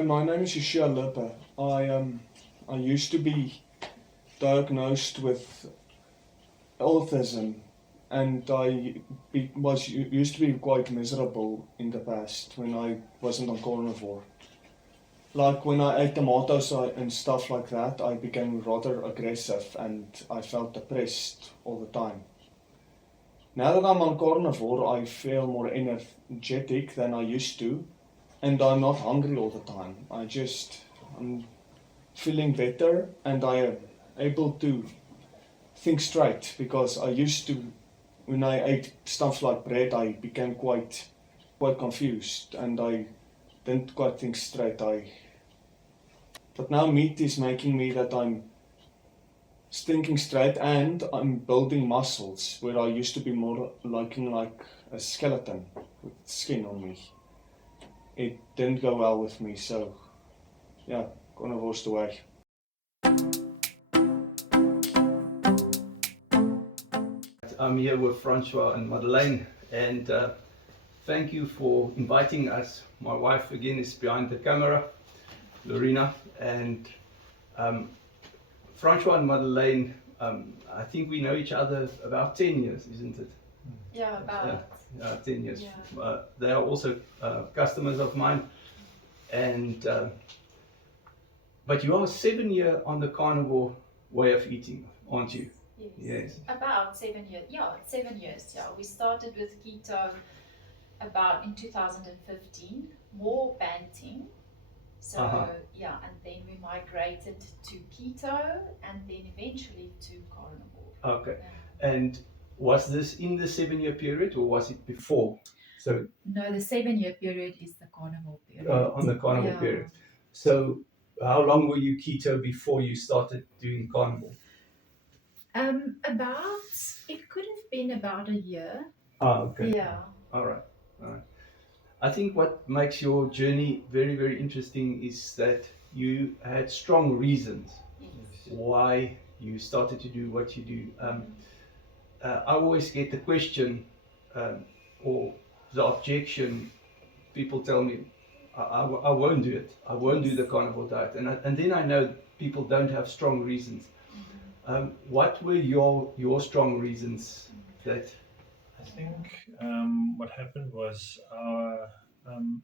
My name is Lubbe. I used to be diagnosed with autism, and used to be quite miserable in the past when I wasn't on carnivore. Like when I ate tomatoes and stuff like that, I became rather aggressive and I felt depressed all the time. Now that I'm on carnivore, I feel more energetic than I used to, and I'm not hungry all the time. I'm feeling better, and I am able to think straight, because I used to, when I ate stuff like bread, I became quite confused and I didn't quite think straight. But now meat is making me that I'm thinking straight, and I'm building muscles where I used to be more looking like a skeleton with skin on me. It didn't go well with me, so yeah, carnivore's the way. I'm here with Francios and Madelein, and thank you for inviting us. My wife again is behind the camera, Lorena, and Francios and Madelein, I think we know each other about 10 years, isn't it? Yeah, about 10 years. Yeah. They are also customers of mine, and but you are 7 years on the carnivore way of eating, aren't you? Yes. About 7 years. Yeah, 7 years. Yeah, we started with keto about in 2015, more banting. So yeah, and then we migrated to keto, and then eventually to carnivore. Okay. Yeah. And was this in the 7 year period, or was it before? So No, the 7 year period is the carnivore period. On the carnivore period. So how long were you keto before you started doing carnivore? It could have been about a year. Okay. Yeah. All right. I think what makes your journey very, very interesting is that you had strong reasons why you started to do what you do. I always get the question or the objection. People tell me, I won't do it. I won't do the carnivore diet. And then I know people don't have strong reasons. What were your strong reasons that? I think what happened was our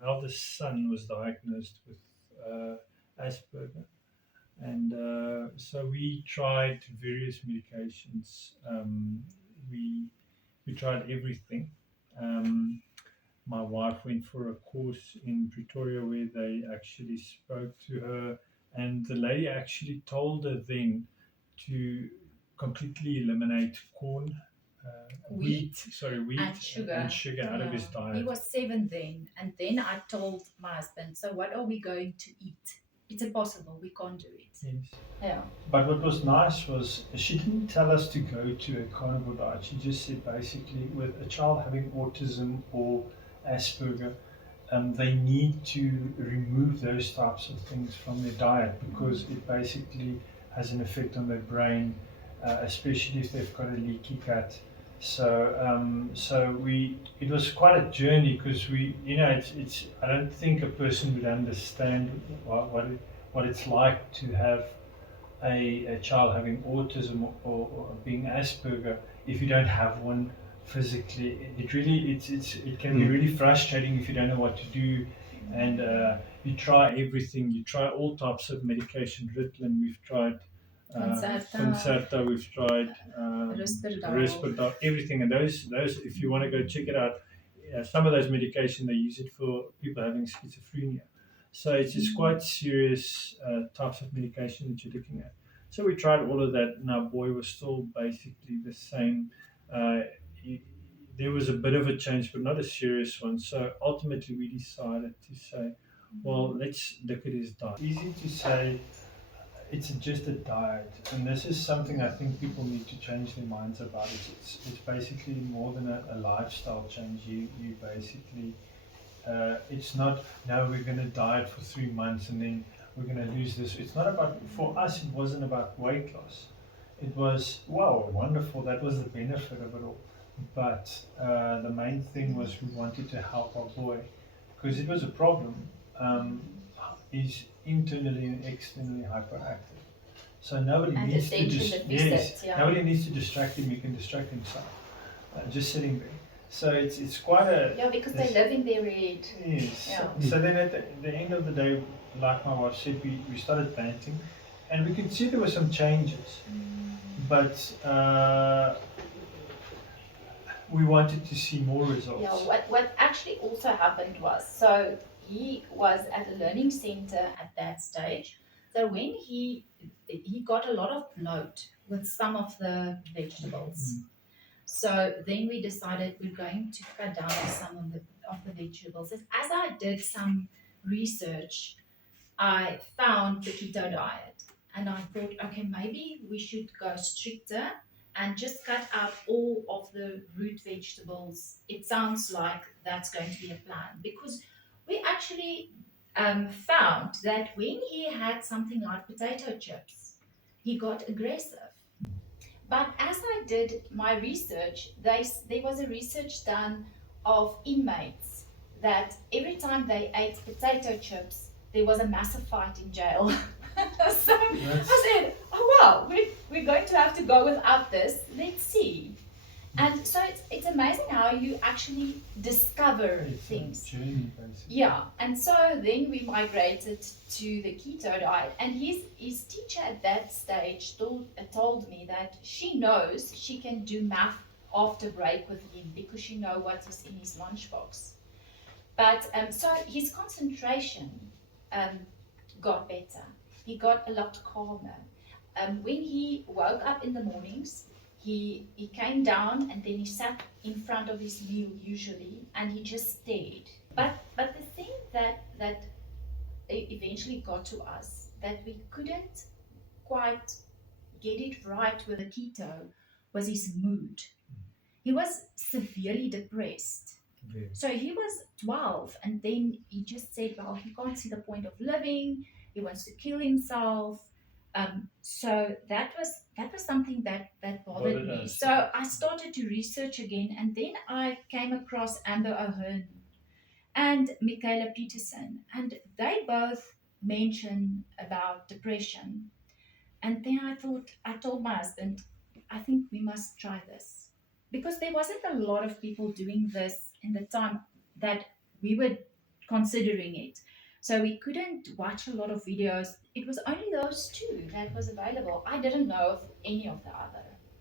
eldest son was diagnosed with Asperger, and so we tried various medications. We tried everything. My wife went for a course in Pretoria where they actually spoke to her, and the lady actually told her then to completely eliminate corn, wheat and sugar out of his diet. He was 7 then, and then I told my husband, so what are we going to eat? It's impossible, we can't do it. Yes. Yeah. But what was nice was she didn't tell us to go to a carnivore diet. She just said basically with a child having autism or Asperger, they need to remove those types of things from their diet, because it basically has an effect on their brain, especially if they've got a leaky gut. It was quite a journey, because it's I don't think a person would understand what it's like to have a child having autism or being Asperger if you don't have one physically. It can be really frustrating if you don't know what to do, and you try everything. You try all types of medication. Ritalin, we've tried. Concerta, we've tried. Risperdal, everything. And those, if you want to go check it out, some of those medication they use it for people having schizophrenia. So it's just quite serious types of medication that you're looking at. So we tried all of that, and our boy was still basically the same. There was a bit of a change, but not a serious one. So ultimately, we decided to say, well, let's look at his diet. Easy to say, it's just a diet, and this is something I think people need to change their minds about. It's basically more than a lifestyle change. You basically, it's not, now we're going to diet for 3 months and then we're going to lose this. It's not about, for us, it wasn't about weight loss. It was, wow, wonderful, that was the benefit of it all. But the main thing was we wanted to help our boy, because it was a problem. is internally and externally hyperactive. So nobody And needs to attention deficit, yeah. nobody needs to distract him. He can distract himself, just sitting there. So it's quite a Yeah, because they live in their head. yes. Yeah. So then at the end of the day, like my wife said, we started banting, and we could see there were some changes, but we wanted to see more results. Yeah, what actually also happened was, so he was at a learning center at that stage. So when he got a lot of bloat with some of the vegetables. So then we decided we're going to cut down on some of the vegetables. As I did some research, I found the keto diet, and I thought, okay, maybe we should go stricter and just cut out all of the root vegetables. It sounds like that's going to be a plan, because we actually found that when he had something like potato chips, he got aggressive. But as I did my research, there was a research done of inmates that every time they ate potato chips, there was a massive fight in jail. So I said, oh wow, we're going to have to go without this. Let's see. And so it's amazing how you actually discover things. Journey, basically. Yeah, and so then we migrated to the keto diet, and his teacher at that stage told me that she knows she can do math after break with him because she knows what is in his lunchbox. But so his concentration got better. He got a lot calmer. When he woke up in the mornings, he came down and then he sat in front of his meal usually, and he just stared. But the thing that eventually got to us, that we couldn't quite get it right with the keto, was his mood. He was severely depressed. Very. So he was 12, and then he just said, well, he can't see the point of living. He wants to kill himself. So that was something that bothered me. us. So I started to research again, and then I came across Amber O'Hearn and Michaela Peterson, and they both mention about depression. And then I told my husband, I think we must try this, because there wasn't a lot of people doing this in the time that we were considering it. So we couldn't watch a lot of videos. It was only those two that was available. I didn't know of any of the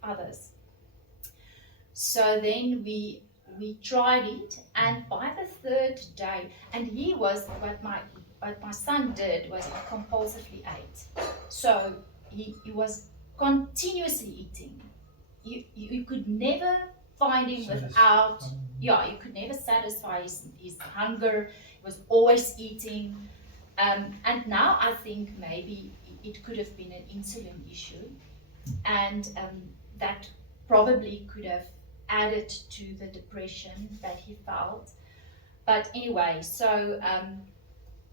others. So then we tried it, and by the third day, and he was what my son did was he compulsively ate. So he was continuously eating. You could never find him without, you could never satisfy his hunger. He was always eating. And now I think maybe it could have been an insulin issue, and that probably could have added to the depression that he felt. But anyway, so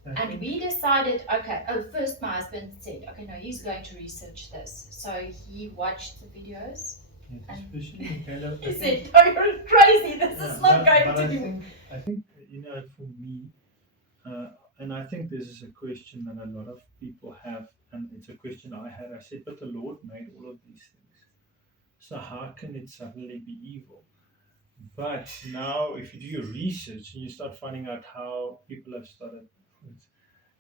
and we decided, okay, first my husband said, okay, no, he's going to research this. So he watched the videos. And he said, oh, you're crazy, this is not going to do. I think, for me, and I think this is a question that a lot of people have, and it's a question I had. I said, but the Lord made all of these things. So how can it suddenly be evil? But now, if you do your research and you start finding out how people have started with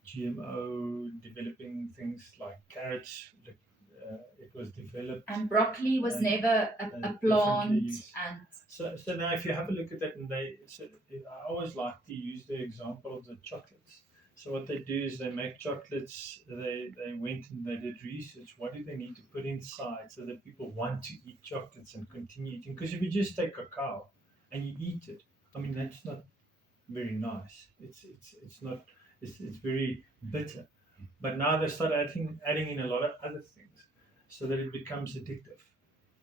GMO, developing things like carrots, it was developed. And broccoli was never a plant. And so now, if you have a look at that, and I always like to use the example of the chocolates. So what they do is they make chocolates. They went and they did research. What do they need to put inside so that people want to eat chocolates and continue eating? Because if you just take cacao and you eat it, I mean, that's not very nice. It's not. It's very bitter. But now they start adding in a lot of other things, so that it becomes addictive.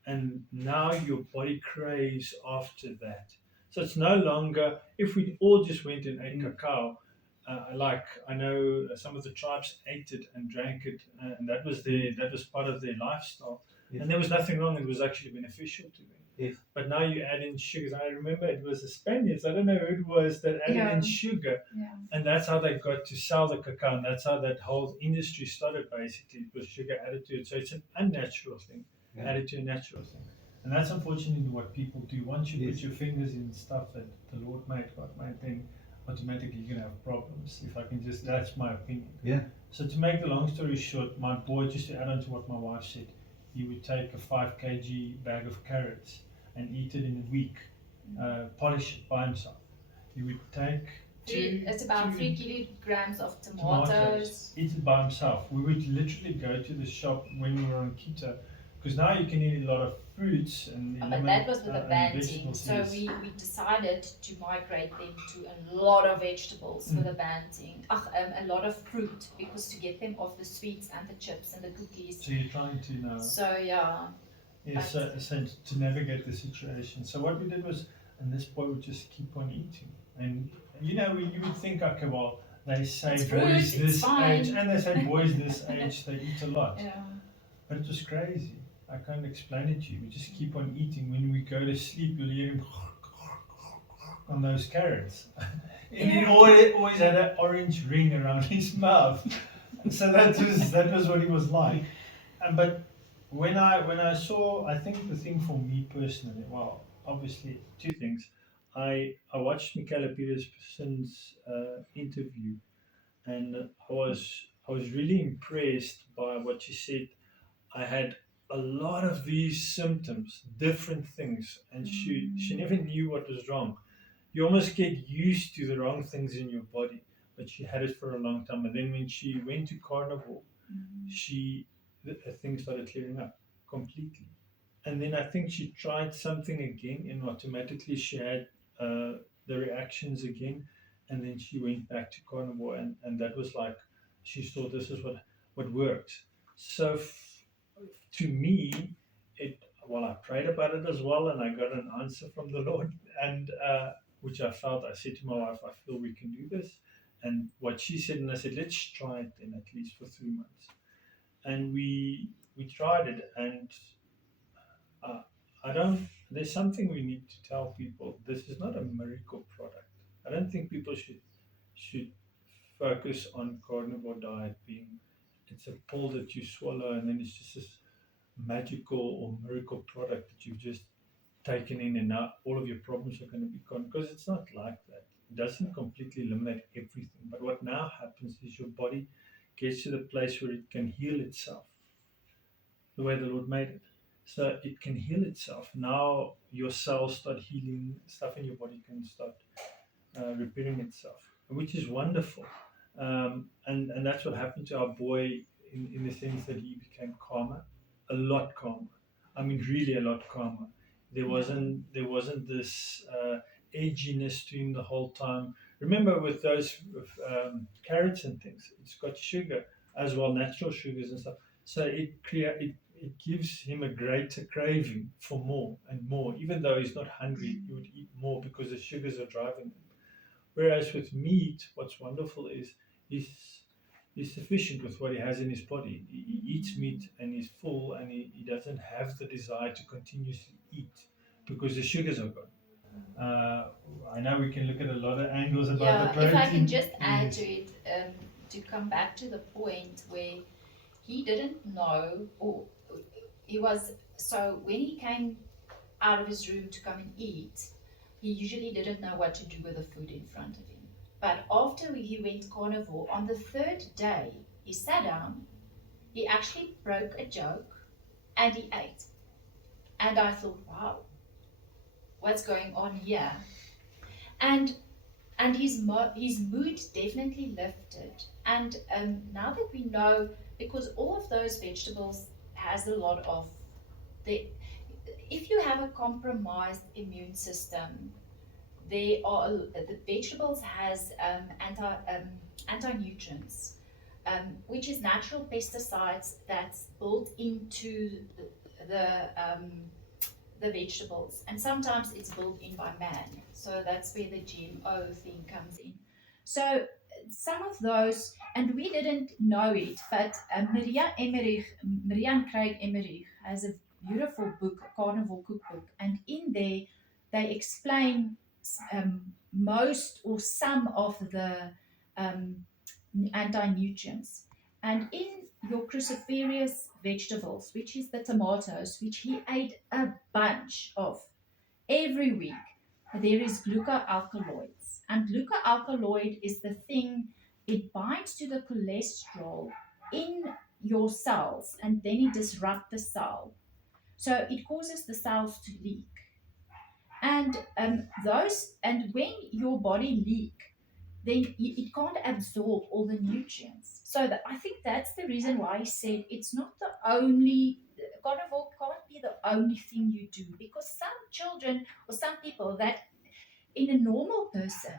And now your body craves after that. So it's no longer, if we all just went and ate cacao, like I know some of the tribes ate it and drank it, and that was part of their lifestyle. Yes. And there was nothing wrong. It was actually beneficial to them. Yes. But now you add in sugars. I remember it was the Spaniards, I don't know who it was, that added Yeah. in sugar. Yeah. And that's how they got to sell the cacao. And that's how that whole industry started, basically. It was sugar added to it. So it's an unnatural thing, added to a natural thing. And that's unfortunately what people do. Once you put your fingers in stuff that the Lord made, God made, then automatically you're going to have problems. If I can just, that's my opinion. Yeah. So to make the long story short, my boy, just to add on to what my wife said, he would take a 5 kg bag of carrots and eat it in a week, polish it by himself. He would take It's about 3 kilograms of tomatoes. eat it by himself. We would literally go to the shop when we were on keto, because now you can eat a lot of fruits and But that was with the banting. vegetables. So Yes. we decided to migrate them to a lot of vegetables with the banting. A lot of fruit, because to get them off the sweets and the chips and the cookies. So you're trying to now. So yeah. Yes, so to navigate the situation. So what we did was, and this boy would just keep on eating. And you know, you would think, okay, well, they say It's boys fruit, it's this fine. age, and they say boys this age, they eat a lot. Yeah. But it was crazy. I can't explain it to you. We just keep on eating. When we go to sleep, you'll hear him on those carrots. And he always had an orange ring around his mouth. So that was what he was like. But when I saw, I think the thing for me personally, well, obviously two things. I watched Michaela Peterson's interview, and I was really impressed by what she said. I had a lot of these symptoms, different things, and she never knew what was wrong. You almost get used to the wrong things in your body, but she had it for a long time. And then when she went to Carnivore, things started clearing up completely. And then I think she tried something again, and automatically she had the reactions again. And then she went back to Carnivore, and that was like, she thought this is what works. So to me, I prayed about it as well, and I got an answer from the Lord, and which I felt. I said to my wife, I feel we can do this. And what she said, and I said, let's try it then, at least for 3 months. And we tried it, and there's something we need to tell people. This is not a miracle product. I don't think people should focus on carnivore diet being, it's a pill that you swallow and then it's just this magical or miracle product that you've just taken in and now all of your problems are going to be gone, because it's not like that. It doesn't completely eliminate everything, but what now happens is your body gets to the place where it can heal itself the way the Lord made it. So it can heal itself. Now your cells start healing, stuff in your body can start repairing itself, which is wonderful. And that's what happened to our boy in the sense that he became calmer, a lot calmer. I mean, really a lot calmer. There wasn't this edginess to him the whole time. Remember, with those carrots and things, it's got sugar as well, natural sugars and stuff. So it gives him a greater craving for more and more. Even though he's not hungry, he would eat more because the sugars are driving him. Whereas with meat, what's wonderful is he's sufficient with what he has in his body. He eats meat and he's full, and he doesn't have the desire to continuously eat because the sugars are gone. I know we can look at a lot of angles about the protein. If I can just add to it, to come back to the point where he didn't know, or he was, so when he came out of his room to come and eat, he usually didn't know what to do with the food in front of him. But after he went carnivore, on the third day, he sat down, he actually broke a joke, and he ate. And I thought, wow, what's going on here? And his mood definitely lifted. And now that we know, because all of those vegetables has a lot of if you have a compromised immune system, the vegetables has anti-nutrients, which is natural pesticides that's built into the vegetables, and sometimes it's built in by man. So that's where the GMO thing comes in. So some of those, and we didn't know it, but Marianne Craig Emmerich has a beautiful book, Carnivore cookbook, and in there they explain most or some of the anti-nutrients. And in your cruciferous vegetables, which is the tomatoes, which he ate a bunch of every week, there is glucoalkaloids. And glucoalkaloid is the thing, it binds to the cholesterol in your cells and then it disrupts the cell. So it causes the cells to leak. And when your body leak, then it can't absorb all the nutrients. So I think that's the reason why I said it's not the only, carnivore can't be the only thing you do, because some children or some people that in a normal person,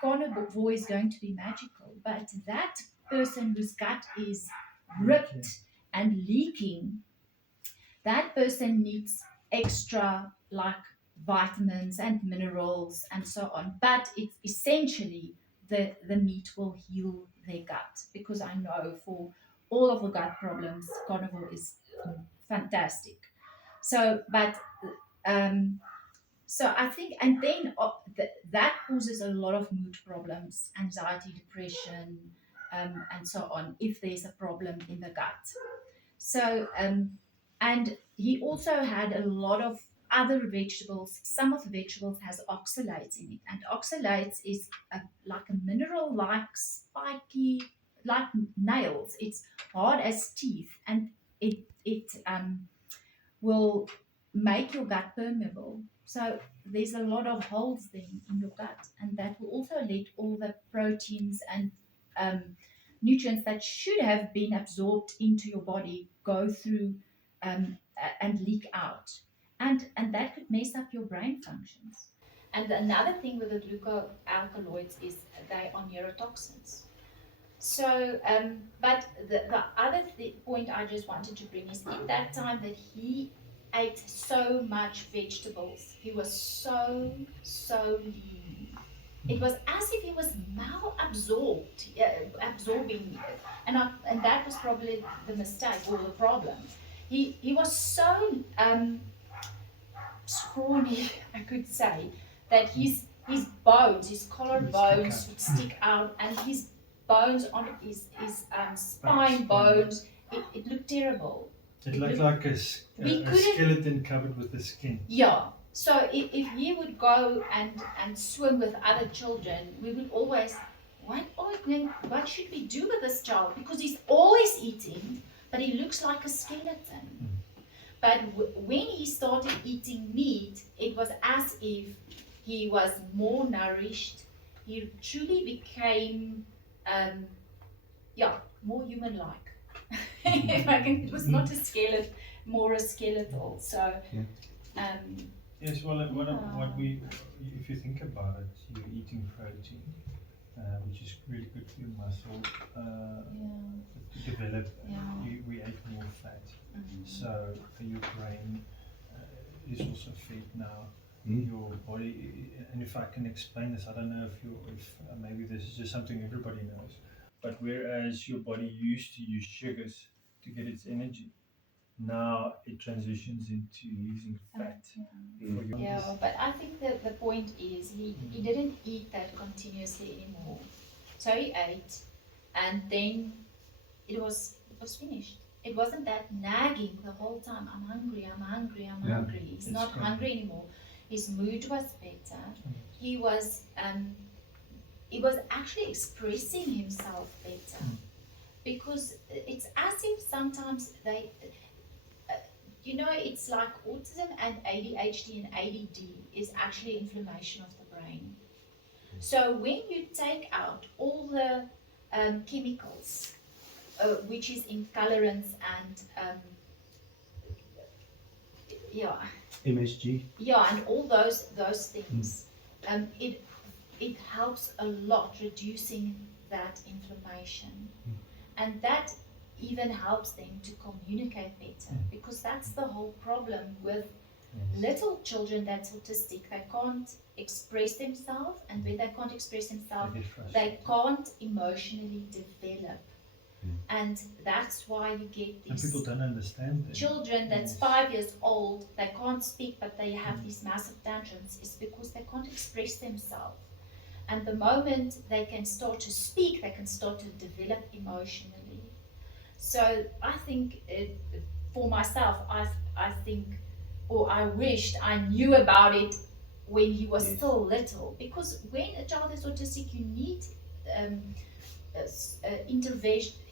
carnivore is going to be magical, but that person whose gut is ripped and leaking, that person needs extra like vitamins and minerals and so on. But it's essentially the meat will heal their gut, because I know for all of the gut problems, carnivore is fantastic. So, but so I think, and then that causes a lot of mood problems, anxiety, depression, and so on, if there's a problem in the gut. So, and he also had a lot of other vegetables. Some of the vegetables has oxalates in it, and oxalates is like a mineral, like spiky, like nails. It's hard as teeth, and it will make your gut permeable. So there's a lot of holes then in your gut, and that will also let all the proteins and nutrients that should have been absorbed into your body go through and leak out, and that could mess up your brain functions. And another thing with the glucoalkaloids is they are neurotoxins. So, but the other point I just wanted to bring is in that time that he ate so much vegetables, he was so lean. It was as if he was malabsorbed, absorbing it, and that was probably the mistake or the problem. He was so scrawny, I could say, that his bones, his collarbones would stick out, and his bones on his spine bones, it looked terrible. It looked like a skeleton covered with the skin. Yeah. So if he would go and swim with other children, we would always, what should we do with this child? Because he's always eating, but he looks like a skeleton. But when he started eating meat, it was as if he was more nourished. He truly became, more human-like. It was not a skeleton, more a skeletal. So, yes, well, if you think about it, you're eating protein, which is really good for your muscle to develop. We ate more fat, so your brain is also fed now. Your body, and if I can explain this, I don't know if maybe this is just something everybody knows, but whereas your body used to use sugars to get its energy, now it transitions into using fat. But I think the point is he didn't eat that continuously anymore. So he ate, and then it was finished. It wasn't that nagging the whole time. I'm hungry. He's not hungry anymore. His mood was better. He was actually expressing himself better, because it's as if sometimes they. It's like autism and ADHD and ADD is actually inflammation of the brain. So when you take out all the chemicals, which is in colorants and MSG. And all those things, it helps a lot reducing that inflammation, and that even helps them to communicate better, because that's the whole problem with little children that's autistic. They can't express themselves, and when they can't express themselves, they can't emotionally develop. And that's why you get And these people don't understand that. children that's Yes. 5 years old, they can't speak, but they have these massive tantrums, is because they can't express themselves. And the moment they can start to speak, they can start to develop emotionally. So I think for myself, I think, or I wished I knew about it when he was Yes. still little, because when a child is autistic, you need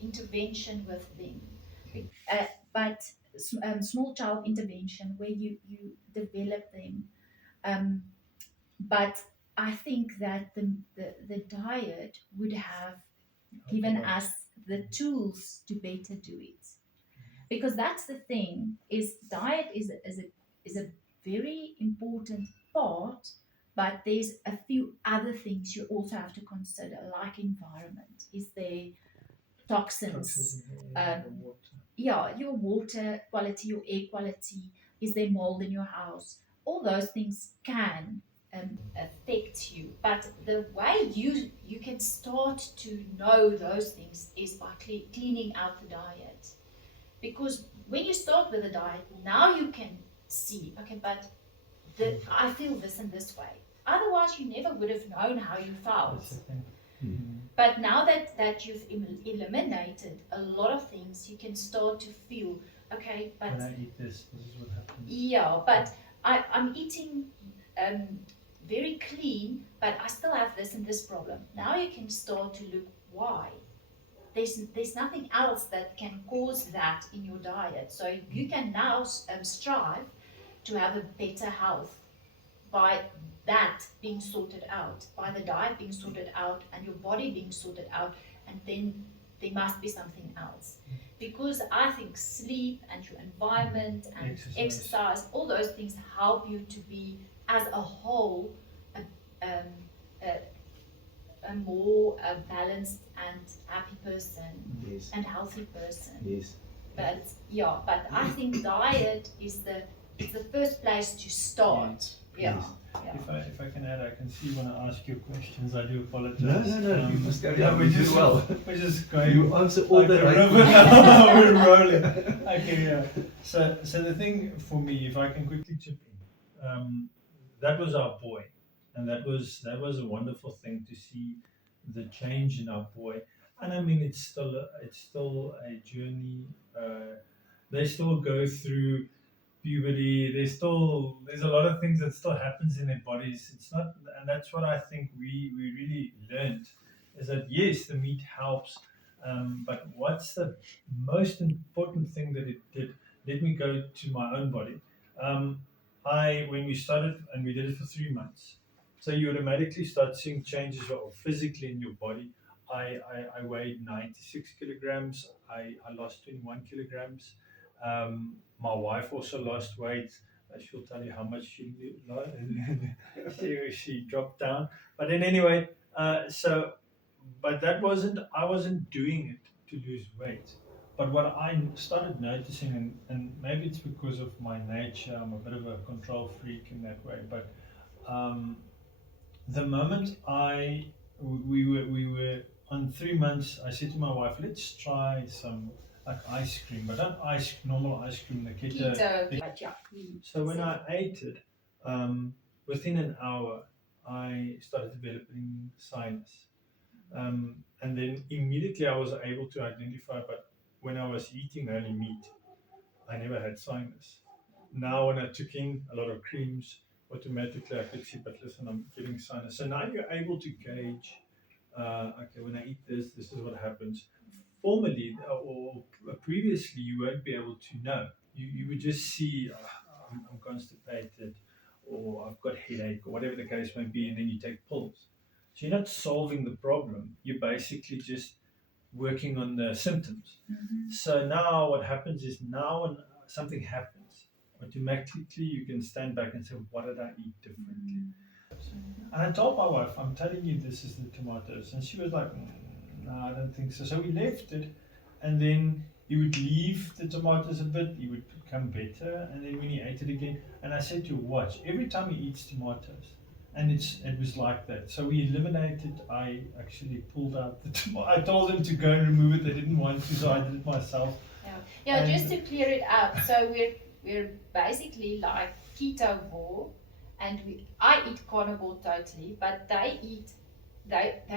intervention with them. But small child intervention where you develop them. But I think that the diet would have given us the tools to better do it. Because that's the thing, is diet is a very important part, but there's a few other things you also have to consider, like environment. Is there toxins? Yeah, your water quality, your air quality. Is there mold in your house? All those things can affect you. But the way you can start to know those things is by cleaning out the diet. Because when you start with a diet, now you can see, okay, but I feel this and this way. Otherwise, you never would have known how you felt. That's the thing. But now that you've eliminated a lot of things, you can start to feel, okay, but When I eat this is what happens. yeah, but I'm eating very clean, but I still have this and this problem. Now you can start to look why. There's nothing else that can cause that in your diet. So you can now strive to have a better health by that being sorted out, by the diet being sorted out and your body being sorted out, and then there must be something else. Because I think sleep and your environment and exercise, all those things help you to be, as a whole, a more balanced and happy person. Yes. And healthy person. Yes. But yeah, but I think diet is the first place to start. Yeah. Yes. Yeah. If I can add, I can see when I ask you questions, I do apologize. No. You must carry on. we're You do just well. We're just going. You answer all like the a right river questions. now. We're rolling. Okay, yeah. So the thing for me, if I can quickly chip in, that was our boy, and that was a wonderful thing to see the change in our boy. And I mean, it's still a journey. They still go through puberty. There's a lot of things that still happens in their bodies. It's not, and that's what I think we really learned, is that yes, the meat helps, but what's the most important thing that it did? Let me go to my own body. When we started and we did it for 3 months, so you automatically start seeing changes physically in your body. I weighed 96 kilograms. I lost 21 kilograms. My wife also lost weight. She'll tell you how much she lost. she dropped down. But then anyway, but I wasn't doing it to lose weight. But what I started noticing, and maybe it's because of my nature, I'm a bit of a control freak in that way, but the moment we were on 3 months, I said to my wife, let's try some like ice cream, but not normal ice cream, the keto. But yeah. So when I ate it, within an hour, I started developing sinus. And then immediately I was able to identify, but when I was eating only meat, I never had sinus. Now when I took in a lot of creams, automatically I could see, but listen, I'm getting sinus. So now you're able to gauge, okay, when I eat this is what happens. Formerly or previously, you won't be able to know. You would just see, I'm constipated, or I've got headache, or whatever the case may be, and then you take pills. So you're not solving the problem. You're basically just working on the symptoms. So now what happens is, now when something happens, automatically you can stand back and say, what did I eat differently? And I told my wife, I'm telling you this is the tomatoes. And she was like, no, I don't think so. So we left it, and then he would leave the tomatoes a bit, he would become better, and then when he ate it again, and I said to watch, every time he eats tomatoes, and it was like that. So we eliminated. I actually pulled out the I told them to go and remove it. They didn't want to, so I did it myself. Yeah, just to clear it up. So we're basically like ketovore, and I eat carnivore totally, but they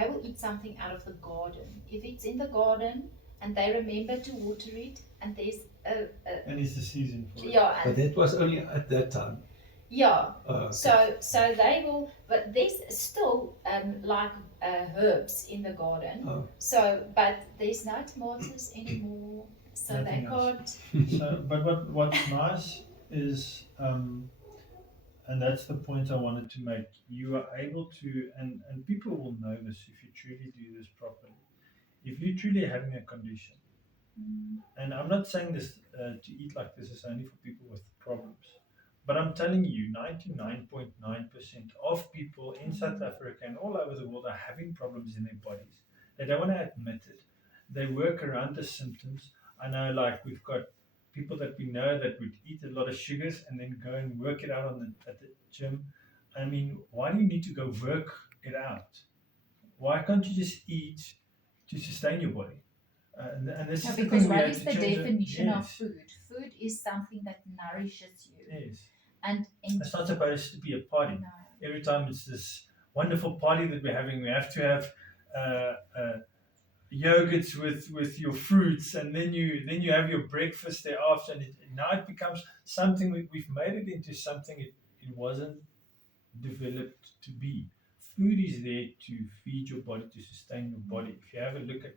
will eat something out of the garden. If it's in the garden and they remember to water it, and there's and it's the season for it. Yeah, But that was only at that time. Yeah. Okay. So they will, but there's still like herbs in the garden. Oh. So, but there's no tomatoes anymore. So Nothing they else. can't. So, but what's nice is, and that's the point I wanted to make. You are able to, and people will know this if you truly do this properly. If you're truly having a condition, and I'm not saying this to eat like this is only for people with problems, but I'm telling you, 99.9% of people in South Africa and all over the world are having problems in their bodies. They don't want to admit it. They work around the symptoms. I know, like, we've got people that we know that would eat a lot of sugars and then go and work it out at the gym. I mean, why do you need to go work it out? Why can't you just eat to sustain your body? And this is the Because thing we what have is to the change. definition of Yes. food? Food is something that nourishes you. Yes. And It's not supposed to be a party. No. Every time it's this wonderful party that we're having, we have to have yogurts with your fruits, and then you have your breakfast thereafter, and now it becomes something we've made it into something it wasn't developed to be. Food is there to feed your body, to sustain your body. If you have a look at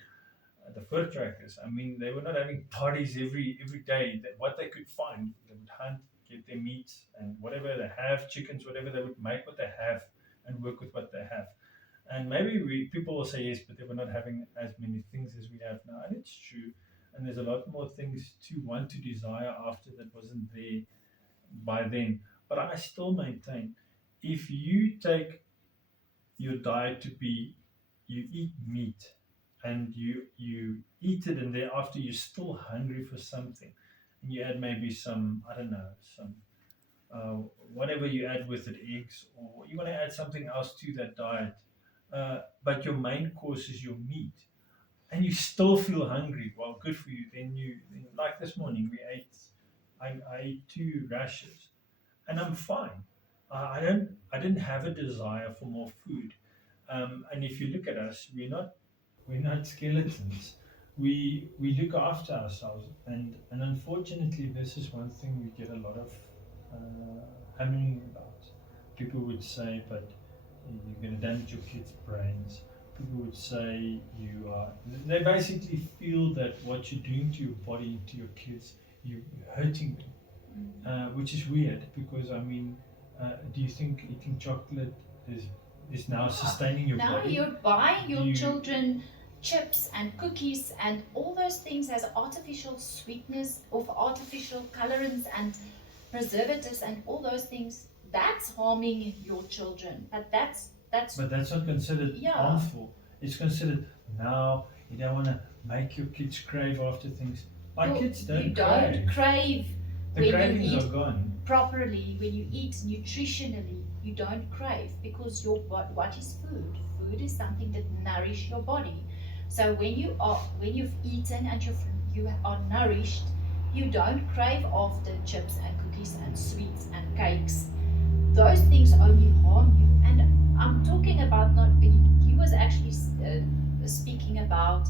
the fur trackers, I mean, they were not having parties every day. What they could find, they would hunt, get their meat, and whatever they have, chickens, whatever, they would make what they have and work with what they have. And maybe people will say yes, but they were not having as many things as we have now, and it's true. And there's a lot more things to want to desire after that wasn't there by then. But I still maintain, if you take your diet to be, you eat meat and you eat it, and thereafter you're still hungry for something, and you add maybe some, I don't know, some whatever you add with it, eggs, or you want to add something else to that diet, but your main course is your meat, and you still feel hungry, well, good for you. Then like this morning, I ate 2 rashes, and I'm fine. I didn't have a desire for more food. And if you look at us, we're not skeletons. We look after ourselves, and unfortunately, this is one thing we get a lot of hammering about. People would say, but you're going to damage your kids' brains. People would say you are. They basically feel that what you're doing to your body, to your kids, you're hurting them, which is weird because, I mean, do you think eating chocolate is now sustaining your now body? you're buying your children chips and cookies and all those things has artificial sweetness of artificial colorants and preservatives and all those things. That's harming your children. But that's not considered harmful. It's considered, now you don't want to make your kids crave after things. My kids don't you don't crave the when cravings you eat are gone. properly, when you eat nutritionally, you don't crave because what is food? Food is something that nourishes your body. So when you've eaten and you are nourished, you don't crave after chips and cookies and sweets and cakes. Those things only harm you. And I'm talking about he was actually speaking about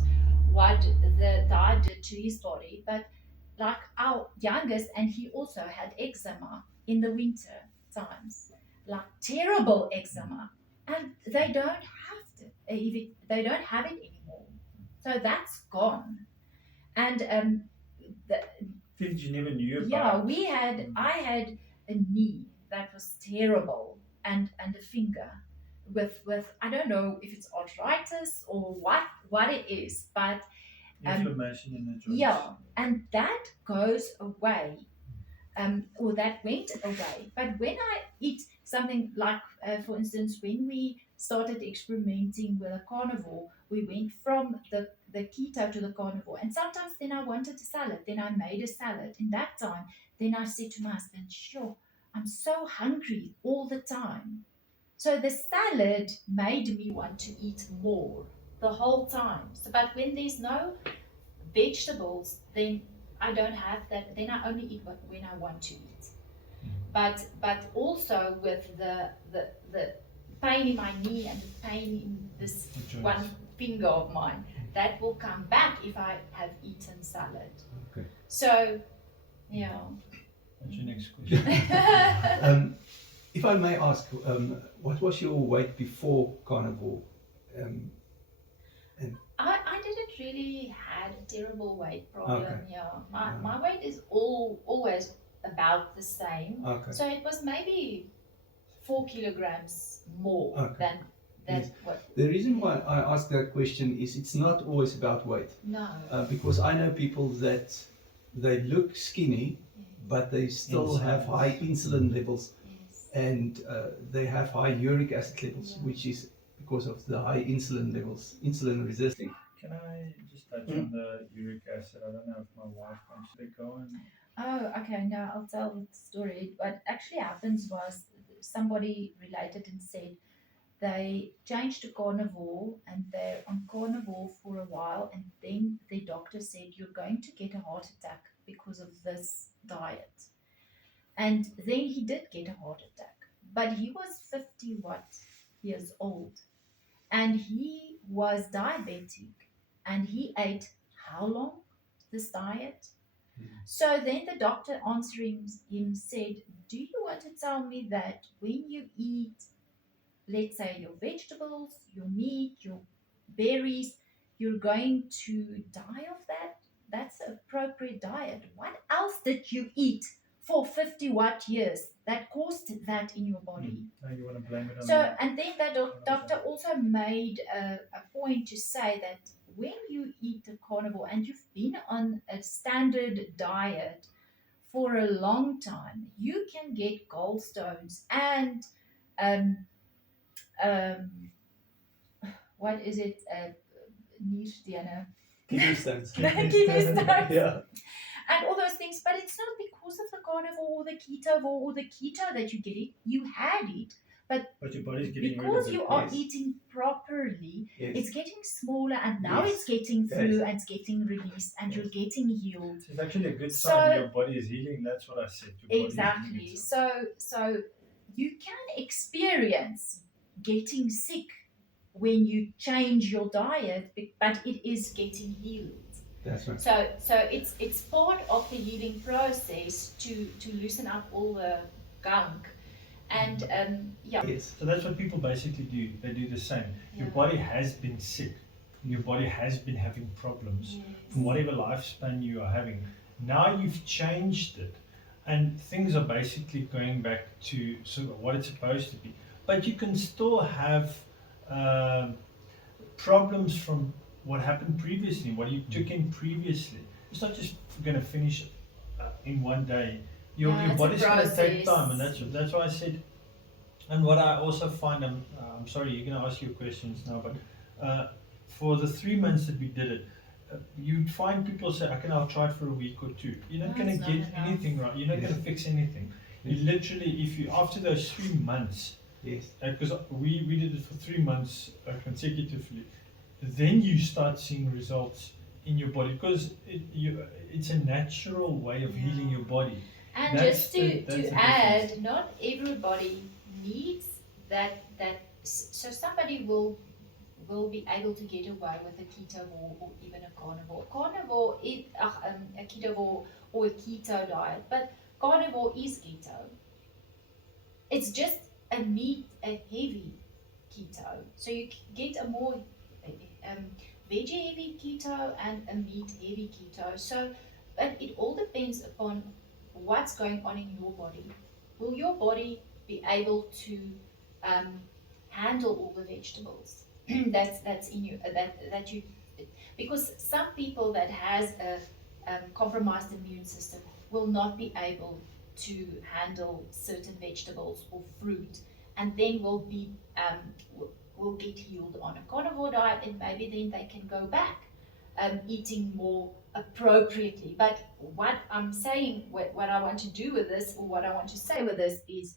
what the diet did to his body, but like our youngest, and he also had eczema in the winter times, like terrible eczema, and they don't have it anymore, so that's gone. And Things you never knew about. Yeah, I had a knee that was terrible, and a finger with I don't know if it's arthritis or what it is, but Inflammation in the joints. yeah, and that goes away, or that went away. But when I eat something like, for instance, when we started experimenting with a carnivore, we went from the keto to the carnivore. And sometimes then I wanted a salad, then I made a salad. In that time, then I said to my husband, sure, I'm so hungry all the time. So the salad made me want to eat more the whole time. So, but when there's no vegetables, then I don't have that. Then I only eat when I want to eat. But also with the pain in my knee and the pain in this one finger of mine, that will come back if I have eaten salad. Okay. So, yeah. What's your next question? If I may ask, what was your weight before carnivore? I didn't really had a terrible weight problem. Okay. Yeah, my weight is always about the same. Okay. So it was maybe 4 kilograms more Okay. than Yes. what. The reason why I ask that question is it's not always about weight. No. Because I know people that they look skinny, but they still have high insulin levels, Yes. and they have high uric acid levels, Yeah. which is because of the high insulin levels, insulin resisting. Can I just touch on the uric acid? I don't know if my wife wants to go on. Oh, okay. Now I'll tell the story. What actually happens was somebody related and said they changed to carnivore and they're on carnivore for a while, and then the doctor said you're going to get a heart attack because of this diet. And then he did get a heart attack, but he was 50 years old, and he was diabetic, and he ate how long this diet? So then the doctor answering him said, do you want to tell me that when you eat, let's say, your vegetables, your meat, your berries, you're going to die of that? That's an appropriate diet. What else did you eat for 50 what years that caused that in your body? Now you want to blame it on So, that? and then that doctor also made a point to say that when you eat a carnivore and you've been on a standard diet for a long time, you can get gallstones and um, um, what is it? Nierstenen. Kidney stones. Kidney stones. Yeah. And all those things, but it's not because of the carnivore or the keto that you get it. You had it, but your body's getting rid of because it. you are Yes. eating properly, Yes. it's getting smaller, and now Yes. it's getting through Yes. and it's getting released, and Yes. you're getting healed. It's actually a good So- sign your body is healing. That's what I said. Your body is Exactly. healing. So you can experience getting sick when you change your diet, but it is getting healed. That's right. So it's part of the healing process to loosen up all the gunk, and yeah. Yes. So that's what people basically do. They do the same. Your Yeah. body has been sick. Your body has been having problems Yes. from whatever lifespan you are having. Now you've changed it, and things are basically going back to sort of what it's supposed to be. But you can still have problems from what happened previously, what you took in previously. It's not just going to finish in one day. Your Yeah, it's a body's going to take process. time, and that's why I said. And what I also find, I'm sorry, you're going to ask your questions now, but for the 3 months that we did it, you'd find people say, okay, I'll try it for a week or two. You're not No, going it's to not get enough. anything right. You're not Yes. going to fix anything. You literally, if you after those 3 months, Yes. because we did it for 3 months consecutively, then you start seeing results in your body, because it's a natural way of healing your body. And That's just the to add, not everybody needs that. So somebody will be able to get away with a ketovore or even a carnivore. Carnivore is a ketovore or a keto diet, but carnivore is keto. It's just a heavy keto. So you get a more veggie heavy keto and a meat heavy keto. So, but it all depends upon what's going on in your body. Will your body be able to handle all the vegetables that's in you, that you, because some people that has a compromised immune system will not be able to handle certain vegetables or fruit, and then will get healed on a carnivore diet, and maybe then they can go back eating more appropriately. But what I'm saying, what I want to do with this, or what I want to say with this, is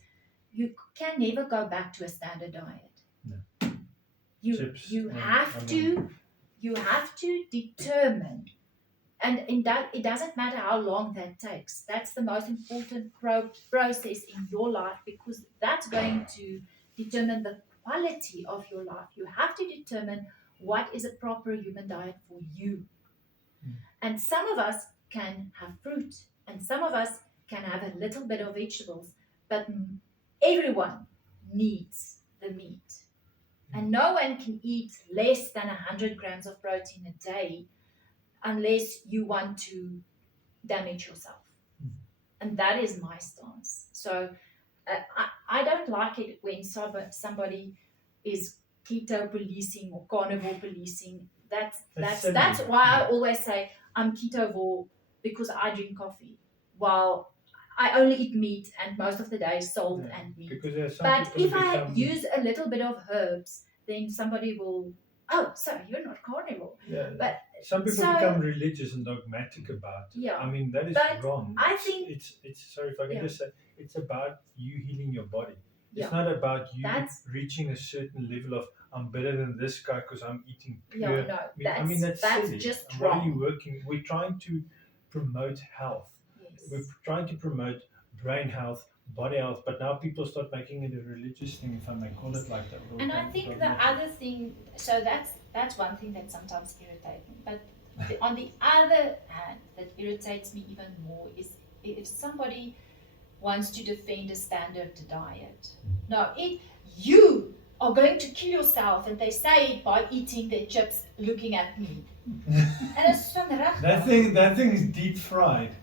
you can never go back to a standard diet. No. Chips You and have to determine, and it doesn't matter how long that takes. That's the most important process in your life, because that's going to determine the quality of your life. You have to determine what is a proper human diet for you. And some of us can have fruit, and some of us can have a little bit of vegetables, but everyone needs the meat. And no one can eat less than 100 grams of protein a day unless you want to damage yourself. And that is my stance. So I don't like it when somebody is keto policing or carnivore policing. That's why I always say I'm ketovore, because I drink coffee while I only eat meat, and most of the day salt and meat. But if I use a little bit of herbs, then somebody will, oh, so you're not carnivore. Yeah. But some people become religious and dogmatic about it. Yeah. I mean, that is wrong. I think it's sorry if I can just say, it's about you healing your body. Yeah. It's not about you reaching a certain level of I'm better than this guy because I'm eating pure. No, that's silly. Just and wrong. What are you working? We're trying to promote health. Yes. We're trying to promote brain health, body health, but now people start making it a religious thing, if I may call it like that. And I think the other thing, so that's one thing that sometimes irritates me. But on the other hand, that irritates me even more is if somebody wants to defend a standard diet. No, if you are going to kill yourself, and they say it by eating their chips, looking at me. And it's that thing is deep fried.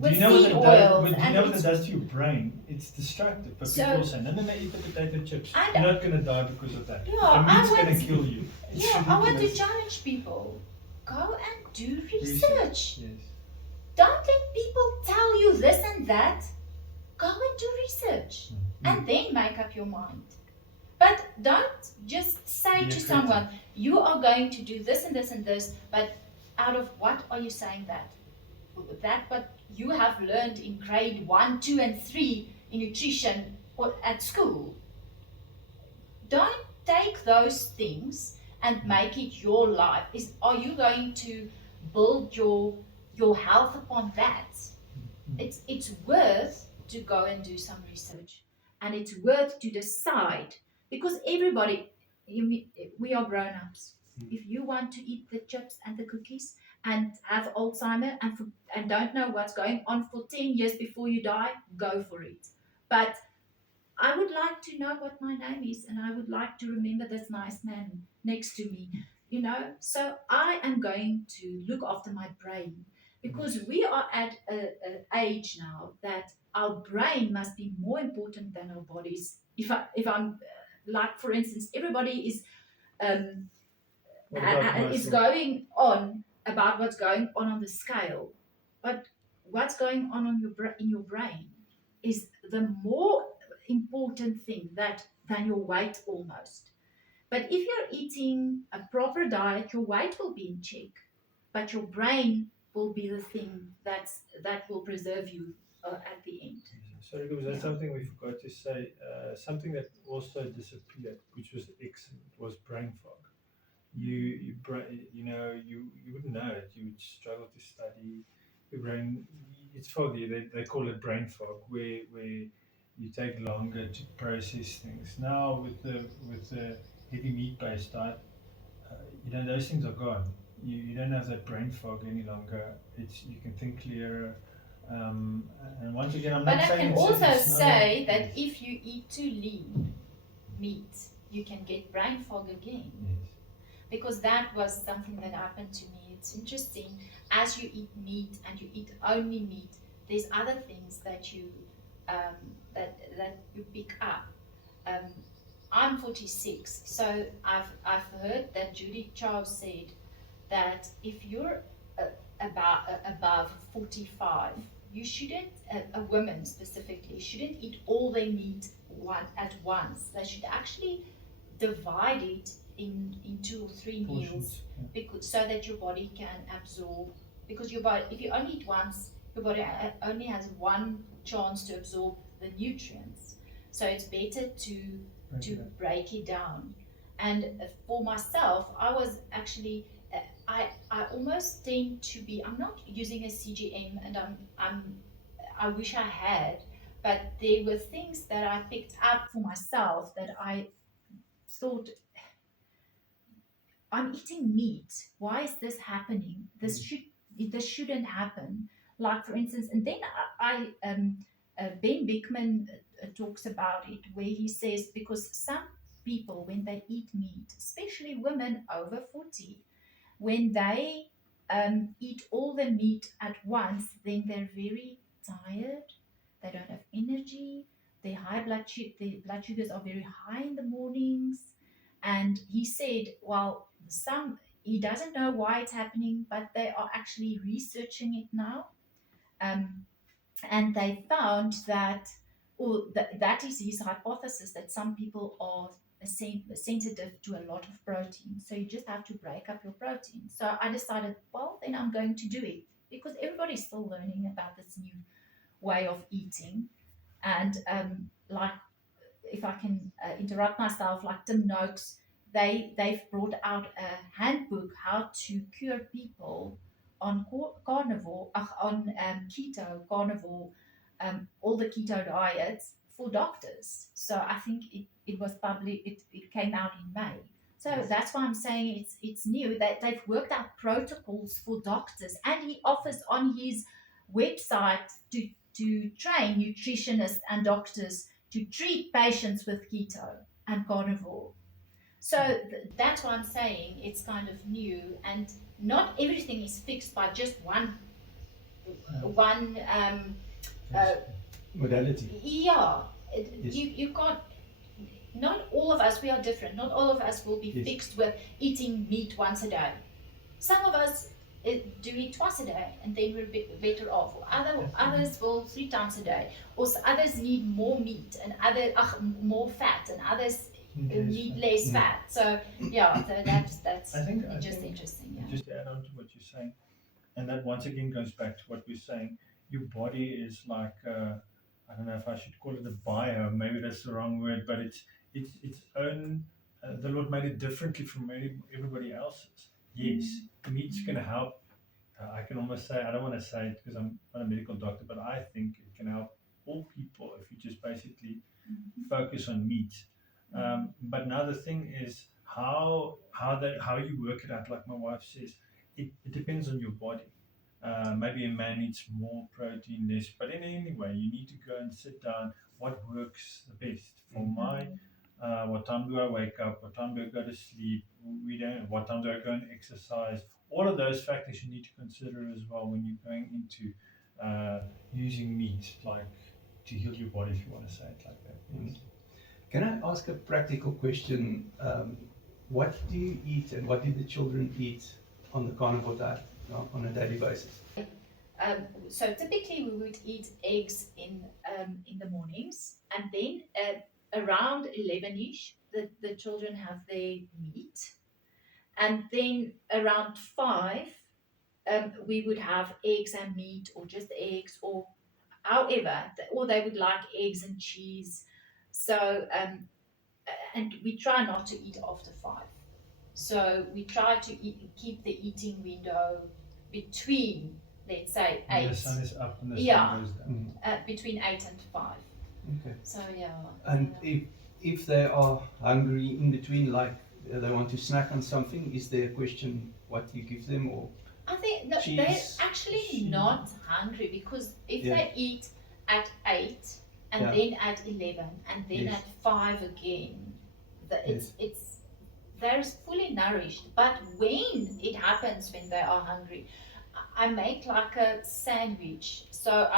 Do you know what it does to your brain? It's destructive. But people say, no, eat the potato chips. You're not going to die because of that. Yeah, the meat's going to kill you. I want to challenge people. Go and do research. Yes. Don't let people tell you this and that. Go and do research. And then make up your mind. But don't just say to someone, you are going to do this and this and this, but out of what are you saying that? That what you have learned in grade 1, 2, and 3 in nutrition or at school. Don't take those things and make it your life. Are you going to build your health upon that? It's worth to go and do some research, and it's worth to decide, because everybody, we are grown-ups. If you want to eat the chips and the cookies and have Alzheimer and don't know what's going on for 10 years before you die, go for it. But I would like to know what my name is, and I would like to remember this nice man next to me, So I am going to look after my brain, because we are at an age now that our brain must be more important than our bodies. If I'm like, for instance, everybody is going on about what's going on the scale, but what's going on in your brain is the more important thing than your weight almost. But if you're eating a proper diet, your weight will be in check, but your brain will be the thing that will preserve you at the end. Sorry, because that's something we forgot to say. Something that also disappeared, which was excellent, was brain fog. You wouldn't know it. You would struggle to study. Your brain, it's foggy. They call it brain fog, where you take longer to process things. Now with the heavy meat-based diet, those things are gone. You don't have that brain fog any longer. You can think clearer. And once again, I'm not saying. But I can also say that if you eat too lean meat, you can get brain fog again. Yes. Because that was something that happened to me. It's interesting. As you eat meat and you eat only meat, there's other things that you that you pick up. I'm 46, so I've heard that Judy Charles said that if you're above 45, you shouldn't, a woman specifically, shouldn't eat all their meat at once. They should actually divide it in 2 or 3 meals, so that your body can absorb. Because your body, if you only eat once, your body only has one chance to absorb the nutrients. So it's better to break it down. And for myself, I was actually, I almost tend to be, I'm not using a CGM, and I wish I had, but there were things that I picked up for myself that I thought, I'm eating meat. Why is this happening? This shouldn't happen. Like, for instance, and then Ben Bickman talks about it, where he says, because some people, when they eat meat, especially women over 40, when they eat all the meat at once, then they're very tired. They don't have energy. Their blood sugars are very high in the mornings. And he said, well, he doesn't know why it's happening, but they are actually researching it now. And they found that, that is his hypothesis, that some people are sensitive to a lot of protein. So you just have to break up your protein. So I decided, well, then I'm going to do it, because everybody's still learning about this new way of eating. And like, if I can interrupt myself, like Tim Noakes, they've brought out a handbook how to cure people on carnivore, on keto, carnivore, all the keto diets for doctors. So I think it was it came out in May. So that's why I'm saying it's new, that they've worked out protocols for doctors, and he offers on his website to train nutritionists and doctors to treat patients with keto and carnivore. So that's what I'm saying. It's kind of new, and not everything is fixed by just one modality. Yeah, you can't. Not all of us, we are different. Not all of us will be fixed with eating meat once a day. Some of us do it twice a day, and then we're better off. Others will 3 times a day, or others need more meat, and more fat, and others need less fat. So yeah, so that's I think interesting. Yeah. Just to add on to what you're saying, and that once again goes back to what we're saying. Your body is like I don't know if I should call it a bio. Maybe that's the wrong word, but it's its own. The Lord made it differently from everybody else's. Yes, meat's going to help. I can almost say, I don't want to say it because I'm not a medical doctor, but I think it can help all people if you just basically focus on meat. But now the thing is how you work it out. Like my wife says, it depends on your body. Maybe a man needs more protein, less. But anyway, you need to go and sit down. What works the best for my? What time do I wake up? What time do I go to sleep? What time do I go and exercise? All of those factors you need to consider as well when you're going into using meat, like to heal your body, if you want to say it like that. Yes. Can I ask a practical question? What do you eat, and what do the children eat on the carnivore diet on a daily basis? So typically we would eat eggs in the mornings, and then around 11ish, the children have their meat, and then around 5 we would have eggs and meat, or just eggs, or however, or they would like eggs and cheese. So and we try not to eat after 5. So we try to keep the eating window between, let's say, 8. The sun is up and the sun goes down. Between 8 and 5. Okay. So yeah. And if they are hungry in between, like they want to snack on something, is there a question what you give them, or? I think they're actually not hungry, because if they eat at 8 and then at 11 and then at 5 again, they're fully nourished. But when it happens, when they are hungry, I make like a sandwich. So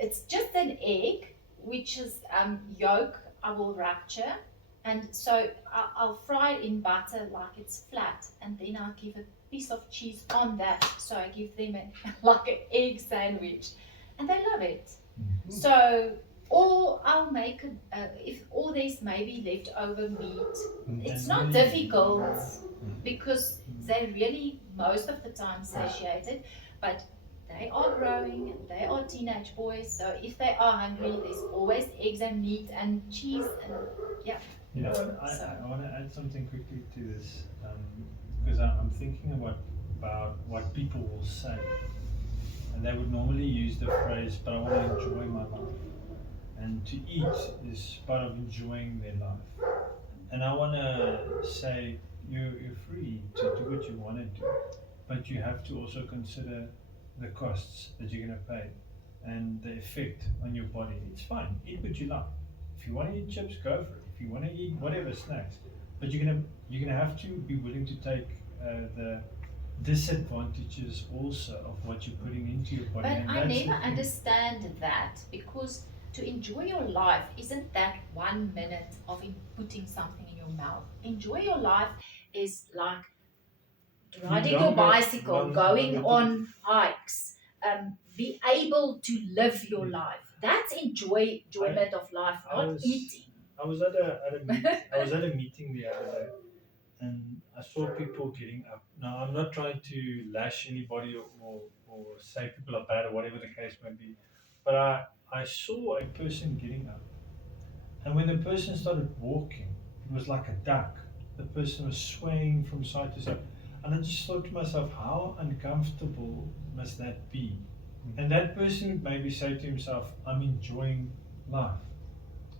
it's just an egg, which is yolk I will rupture, and so I'll fry it in butter like it's flat, and then I'll give a piece of cheese on that. So I give them like an egg sandwich, and they love it. So, or I'll make or there's maybe leftover meat. It's not difficult, because they're really most of the time satiated, but they are growing, they are teenage boys, so if they are hungry, there's always eggs and meat and cheese and yeah. You know what? I want to add something quickly to this because I'm thinking about what people will say. And they would normally use the phrase, but I want to enjoy my life. And to eat is part of enjoying their life. And I want to say you're free to do what you want to do, but you have to also consider the costs that you're going to pay and the effect on your body. It's fine, eat what you like. If you want to eat chips, go for it. If you want to eat whatever snacks, but you're gonna have to be willing to take the disadvantages also of what you're putting into your body. But And I that's never the thing. understand that, because to enjoy your life isn't that 1 minute of putting something in your mouth. Enjoy your life is like riding your Longer- bicycle, going longer on hikes, be able to live your life. That's enjoyment of life, I not was- eating. I was at a meeting the other day, and I saw people getting up. Now, I'm not trying to lash anybody or say people are bad or whatever the case may be, but I saw a person getting up, and when the person started walking, it was like a duck. The person was swaying from side to side, and I just thought to myself, how uncomfortable must that be? And that person would maybe say to himself, I'm enjoying life.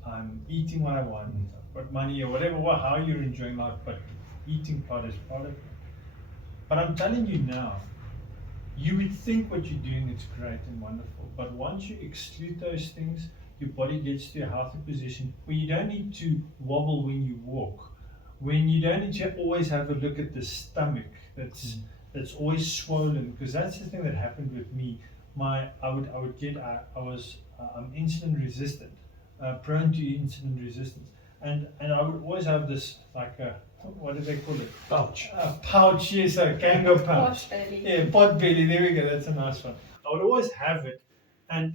I'm eating what I want, I've got money or whatever, how you're enjoying life, but eating part is part of it. But I'm telling you now, you would think what you're doing is great and wonderful, but once you exclude those things, your body gets to a healthy position where you don't need to wobble when you walk, when you don't need to always have a look at the stomach that's always swollen, because that's the thing that happened with me. I'm insulin resistant, prone to insulin resistance, and I would always have this like a, what do they call it? Pouch. A pouch, yes, a kangaroo pouch. Pot belly. Yeah, pot belly. There we go. That's a nice one. I would always have it, and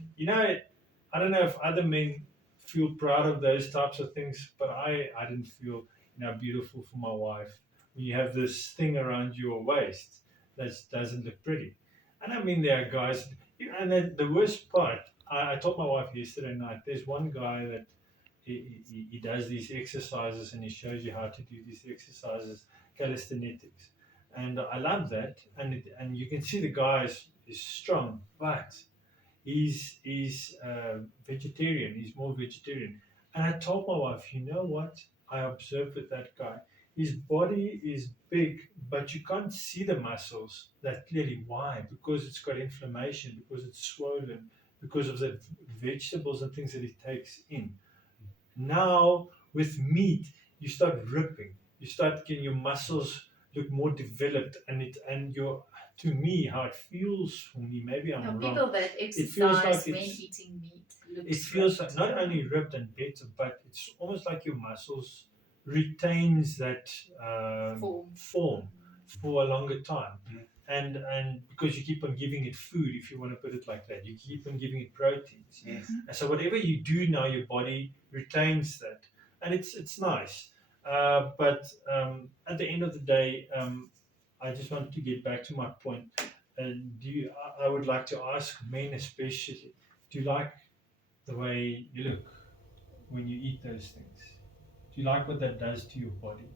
I don't know if other men feel proud of those types of things, but I didn't feel beautiful for my wife when you have this thing around your waist that doesn't look pretty. And I mean, there are guys, and then the worst part, I told my wife yesterday night, there's one guy that he does these exercises and he shows you how to do these exercises, calisthenics. And I love that. And you can see the guy is strong, but he's vegetarian. He's more vegetarian. And I told my wife, you know what? I observed with that guy. His body is big, but you can't see the muscles that clearly. Why? Because it's got inflammation, because it's swollen, because of the vegetables and things that he takes in. Now, with meat, you start ripping. You start getting your muscles look more developed, to me, how it feels for me, maybe I'm wrong. People that feels like exercise when it's- eating meat It feels ripped. like not only ripped and better, but it's almost like your muscles retains that form for a longer time. And because you keep on giving it food, if you want to put it like that, you keep on giving it proteins. Yes. And so whatever you do now, your body retains that, and it's nice. But at the end of the day, I just want to get back to my point. I would like to ask men especially, do you like the way you look when you eat those things? Do you like what that does to your body?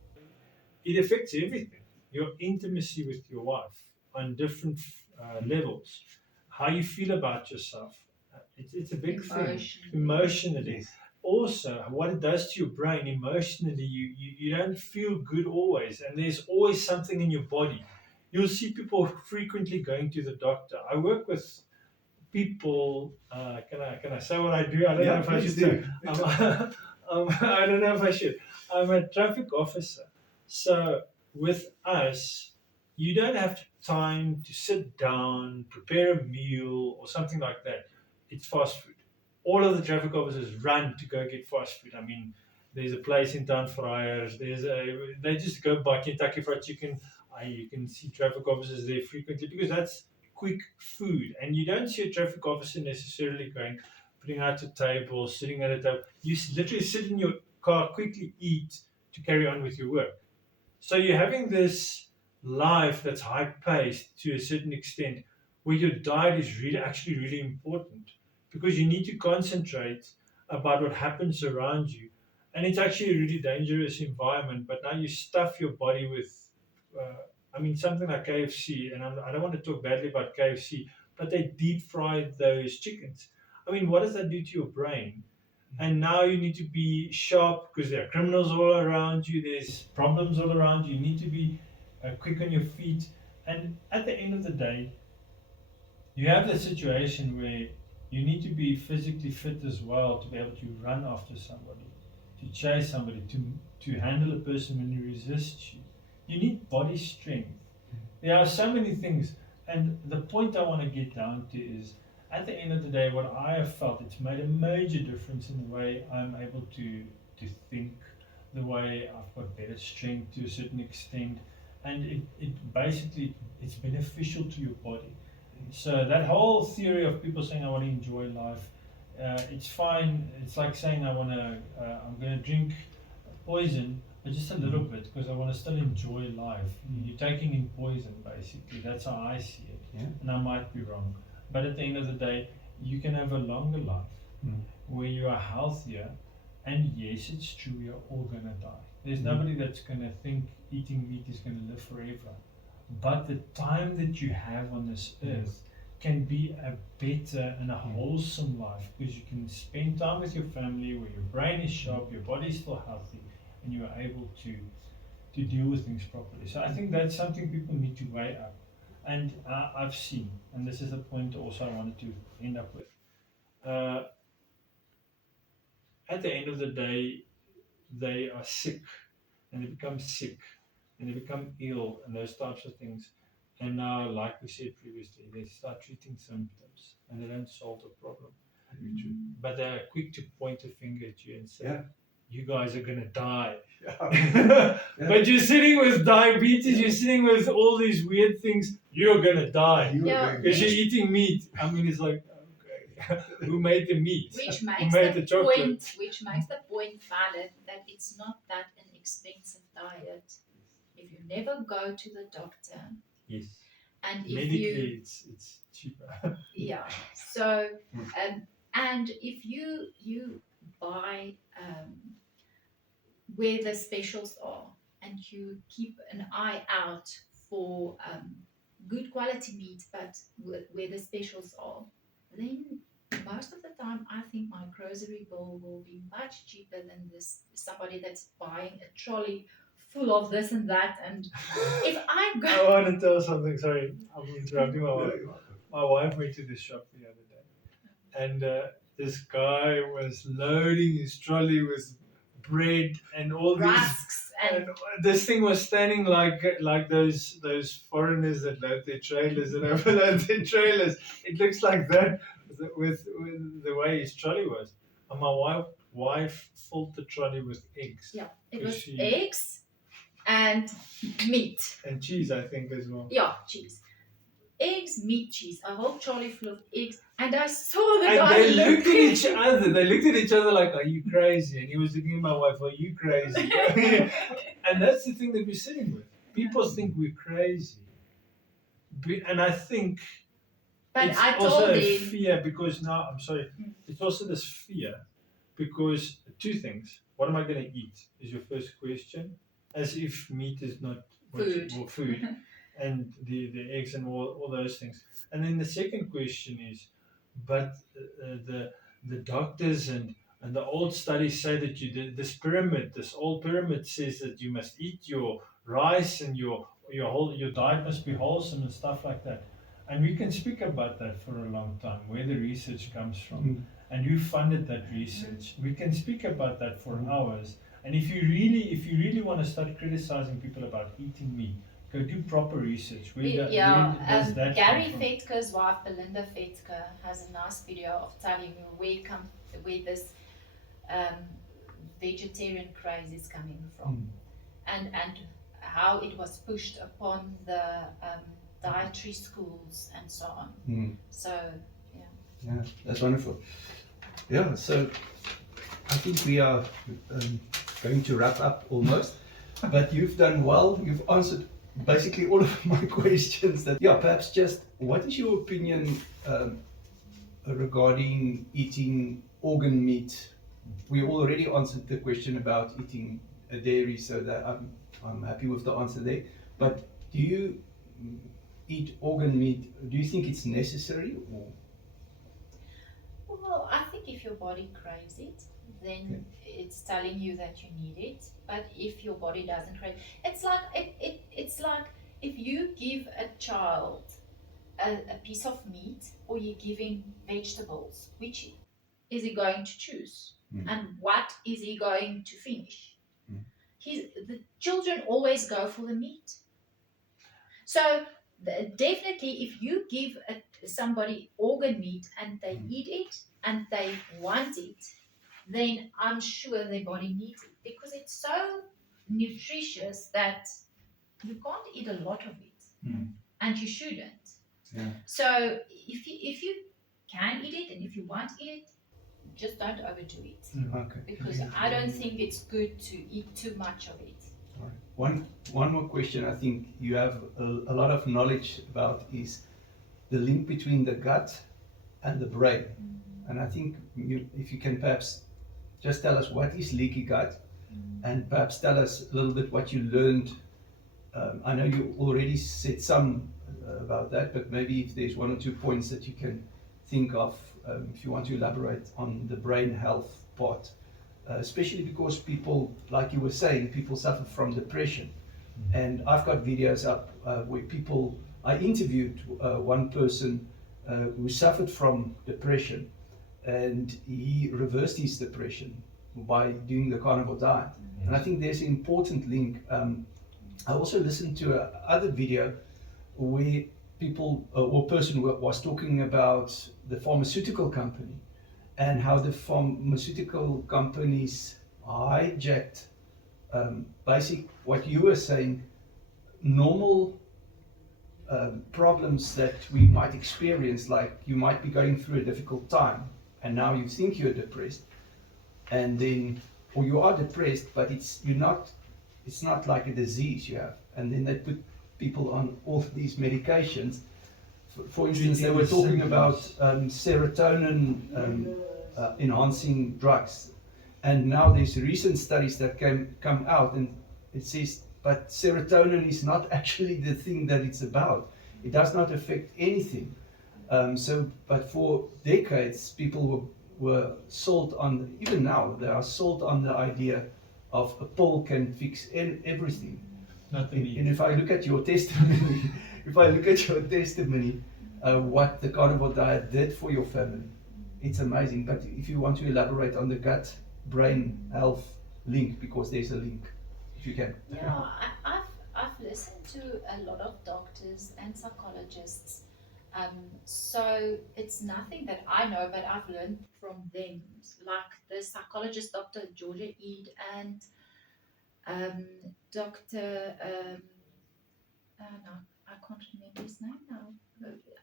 It affects everything. Your intimacy with your wife on different levels, how you feel about yourself. It's a big thing. Emotionally. Yes. Also, what it does to your brain emotionally, you don't feel good always, and there's always something in your body. You'll see people frequently going to the doctor. I work with people. Can I say what I do? I don't know if I should do. I don't know if I should. I'm a traffic officer, so with us, you don't have time to sit down, prepare a meal, or something like that. It's fast food. All of the traffic officers run to go get fast food. I mean, there's a place in town, Friars. They just go buy Kentucky Fried Chicken. You can see traffic officers there frequently because that's quick food, and you don't see a traffic officer necessarily putting out a table, sitting at a table. You literally sit in your car, quickly eat to carry on with your work. So you're having this life that's high paced to a certain extent, where your diet is actually really important, because you need to concentrate about what happens around you. And it's actually a really dangerous environment, but now you stuff your body with, something like KFC, and I don't want to talk badly about KFC, but they deep fry those chickens. I mean, what does that do to your brain? And now you need to be sharp because there are criminals all around you, there's problems all around you. You need to be quick on your feet. And at the end of the day, you have the situation where you need to be physically fit as well to be able to run after somebody, to chase somebody, to handle a person when he resists you. You need body strength. There are so many things. And the point I want to get down to is, at the end of the day, what I have felt, it's made a major difference in the way I'm able to think, the way I've got better strength to a certain extent, and it basically, it's beneficial to your body. So that whole theory of people saying I want to enjoy life, it's fine. It's like saying I'm going to drink poison, but just a little bit, because I want to still enjoy life. You're taking in poison, basically. That's how I see it. Yeah. And I might be wrong. But at the end of the day, you can have a longer life where you are healthier. And yes, it's true, we are all going to die. There's nobody that's going to think eating meat is going to live forever. But the time that you have on this earth can be a better and a wholesome life, because you can spend time with your family where your brain is sharp, your body is still healthy, and you are able to deal with things properly. So I think that's something people need to weigh up. And I've seen, and this is the point also I wanted to end up with. At the end of the day, they are sick, and they become sick, and they become ill, and those types of things. And now, like we said previously, they start treating symptoms, and they don't solve the problem. But they're quick to point a finger at you and say, you guys are going to die. But you're sitting with diabetes, you're sitting with all these weird things, you're going to die. Because you're eating meat. I mean, it's like, okay, who made the meat? Which Who makes made the chocolate? point valid that it's not that an expensive diet. If you never go to the doctor, Yes. and if Medically, it's cheaper. yeah. So, and if you buy where the specials are, and you keep an eye out for good quality meat, but where the specials are, then most of the time I think my grocery bill will be much cheaper than somebody that's buying a trolley full of this and that. And if I go, I want to tell something. Sorry, I'm interrupting my wife. My wife went to the shop the other day, and this guy was loading his trolley with bread and all these. Rusks and This thing was standing like those foreigners that load their trailers and overload their trailers. It looks like that with the way his trolley was. And my wife filled the trolley with eggs. yeah, it was eggs and meat. And cheese, I think, as well. Yeah, cheese. Eggs, meat, cheese. A whole trolley full of eggs. And I saw the And guy they looked at each other. They looked at each other like, are you crazy? And he was looking at my wife, are you crazy? And that's the thing that we're sitting with. People think we're crazy. And I think But it's I also told a him, fear because now, I'm sorry, it's also this fear because two things. What am I going to eat is your first question, as if meat is not food. And the eggs and all those things. And then the second question is, but the doctors and the old studies say that this old pyramid says that you must eat your rice and your diet must be wholesome and stuff like that. And we can speak about that for a long time, where the research comes from, and who funded that research. We can speak about that for hours. And if you really want to start criticizing people about eating meat, go do proper research. Where does that Gary come from? Fetker's wife, Belinda Fetker, has a nice video of telling you where this vegetarian craze is coming from, and how it was pushed upon the dietary schools and so on. So yeah, that's wonderful. Yeah, so I think we are going to wrap up almost, but you've done well. You've answered basically all of my questions. That yeah, perhaps just what is your opinion regarding eating organ meat? We already answered the question about eating dairy, so that I'm happy with the answer there. But do you eat organ meat? Do you think it's necessary? Or? Well, I think if your body craves it, then it's telling you that you need it. But if your body doesn't crave, it's like it's like if you give a child a piece of meat or you give him vegetables, which is he going to choose? And what is he going to finish? The children always go for the meat. So definitely, if you give somebody organ meat and they eat it and they want it, then I'm sure their body needs it because it's so nutritious that you can't eat a lot of it, and you shouldn't. Yeah. So if you can eat it and if you want to eat it, just don't overdo it. Okay. Because I don't think it's good to eat too much of it. All right. One more question I think you have a lot of knowledge about is the link between the gut and the brain. And I think if you can perhaps just tell us what is leaky gut, and perhaps tell us a little bit what you learned. I know you already said some about that, but maybe if there's one or two points that you can think of, if you want to elaborate on the brain health part, especially because people, like you were saying, people suffer from depression. And I've got videos up where I interviewed one person who suffered from depression, and he reversed his depression by doing the carnivore diet. And I think there's an important link. I also listened to another video where person was talking about the pharmaceutical company and how the pharmaceutical companies hijacked what you were saying, normal problems that we might experience, like you might be going through a difficult time and now you think you're depressed, and then, or you are depressed, but it's not like a disease you have, and then they put people on all these medications. For instance, they were talking about serotonin enhancing drugs, and now there's recent studies that come out, and it says, but serotonin is not actually the thing that it's about. It does not affect anything. But for decades, people were sold on, even now, they are sold on the idea of a pill can fix everything. And if I look at your testimony, what the carnivore diet did for your family, it's amazing. But if you want to elaborate on the gut-brain health link, because there's a link, if you can. Yeah, I've listened to a lot of doctors and psychologists. So it's nothing that I know, but I've learned from them. Like the psychologist, Dr. Georgia Eid, and Dr. No, I can't remember his name now.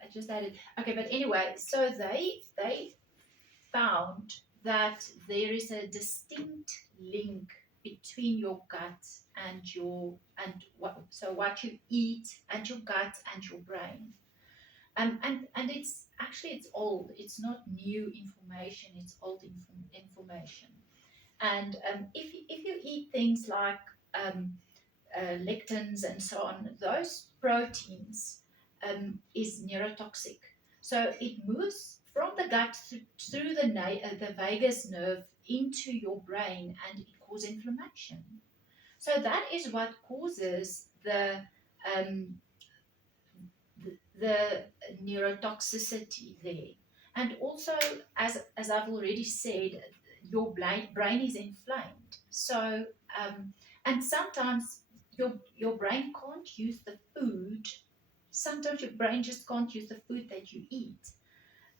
I just added. Okay, but anyway, so they found that there is a distinct link between your gut and what you eat and your gut and your brain. And it's old. It's not new information. It's old information. And if you eat things like lectins and so on, those proteins is neurotoxic. So it moves from the gut through the vagus nerve into your brain, and it causes inflammation. So that is what causes the neurotoxicity there. And also, as I've already said, your brain is inflamed. So, and sometimes your brain can't use the food. Sometimes your brain just can't use the food that you eat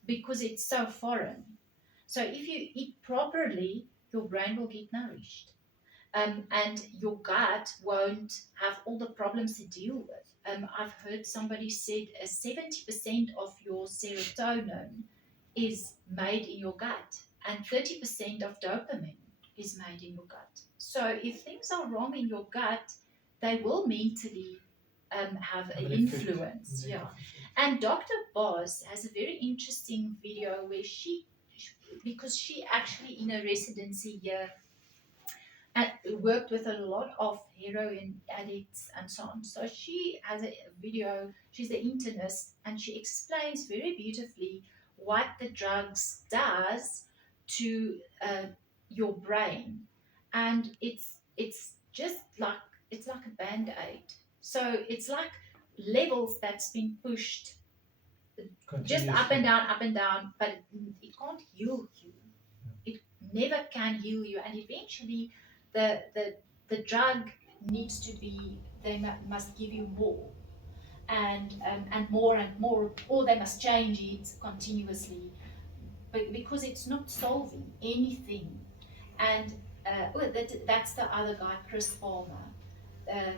because it's so foreign. So if you eat properly, your brain will get nourished. And your gut won't have all the problems to deal with. I've heard somebody said 70% of your serotonin is made in your gut, and 30% of dopamine is made in your gut. So if things are wrong in your gut, they will mentally have Have an an effect. influence. Yeah. And Dr. Boss has a very interesting video where because she actually in a residency here worked with a lot of heroin addicts and so on. So she has a video, she's an internist, and she explains very beautifully what the drugs does to your brain. And it's just like it's like a band-aid. So it's like levels that's been pushed just up and down, but it can't heal you. It never can heal you, and eventually, the the the drug needs to be. They must give you more, and more and more, or they must change it continuously, but because it's not solving anything. And that's the other guy, Chris Palmer. Uh,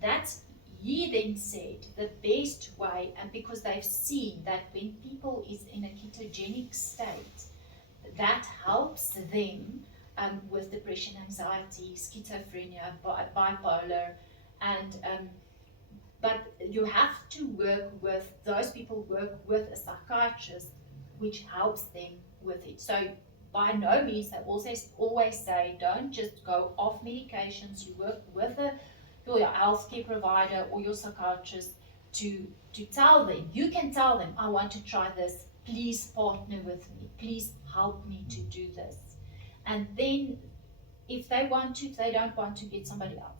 that's he then said the best way, and because they've seen that when people is in a ketogenic state, that helps them with depression, anxiety, schizophrenia, bipolar, and but you have to work with those people. Work with a psychiatrist, which helps them with it. So by no means, they also always say, don't just go off medications. You work with your healthcare provider or your psychiatrist to tell them. You can tell them, I want to try this. Please partner with me. Please help me to do this. And then if they want to, if they don't want to, get somebody else.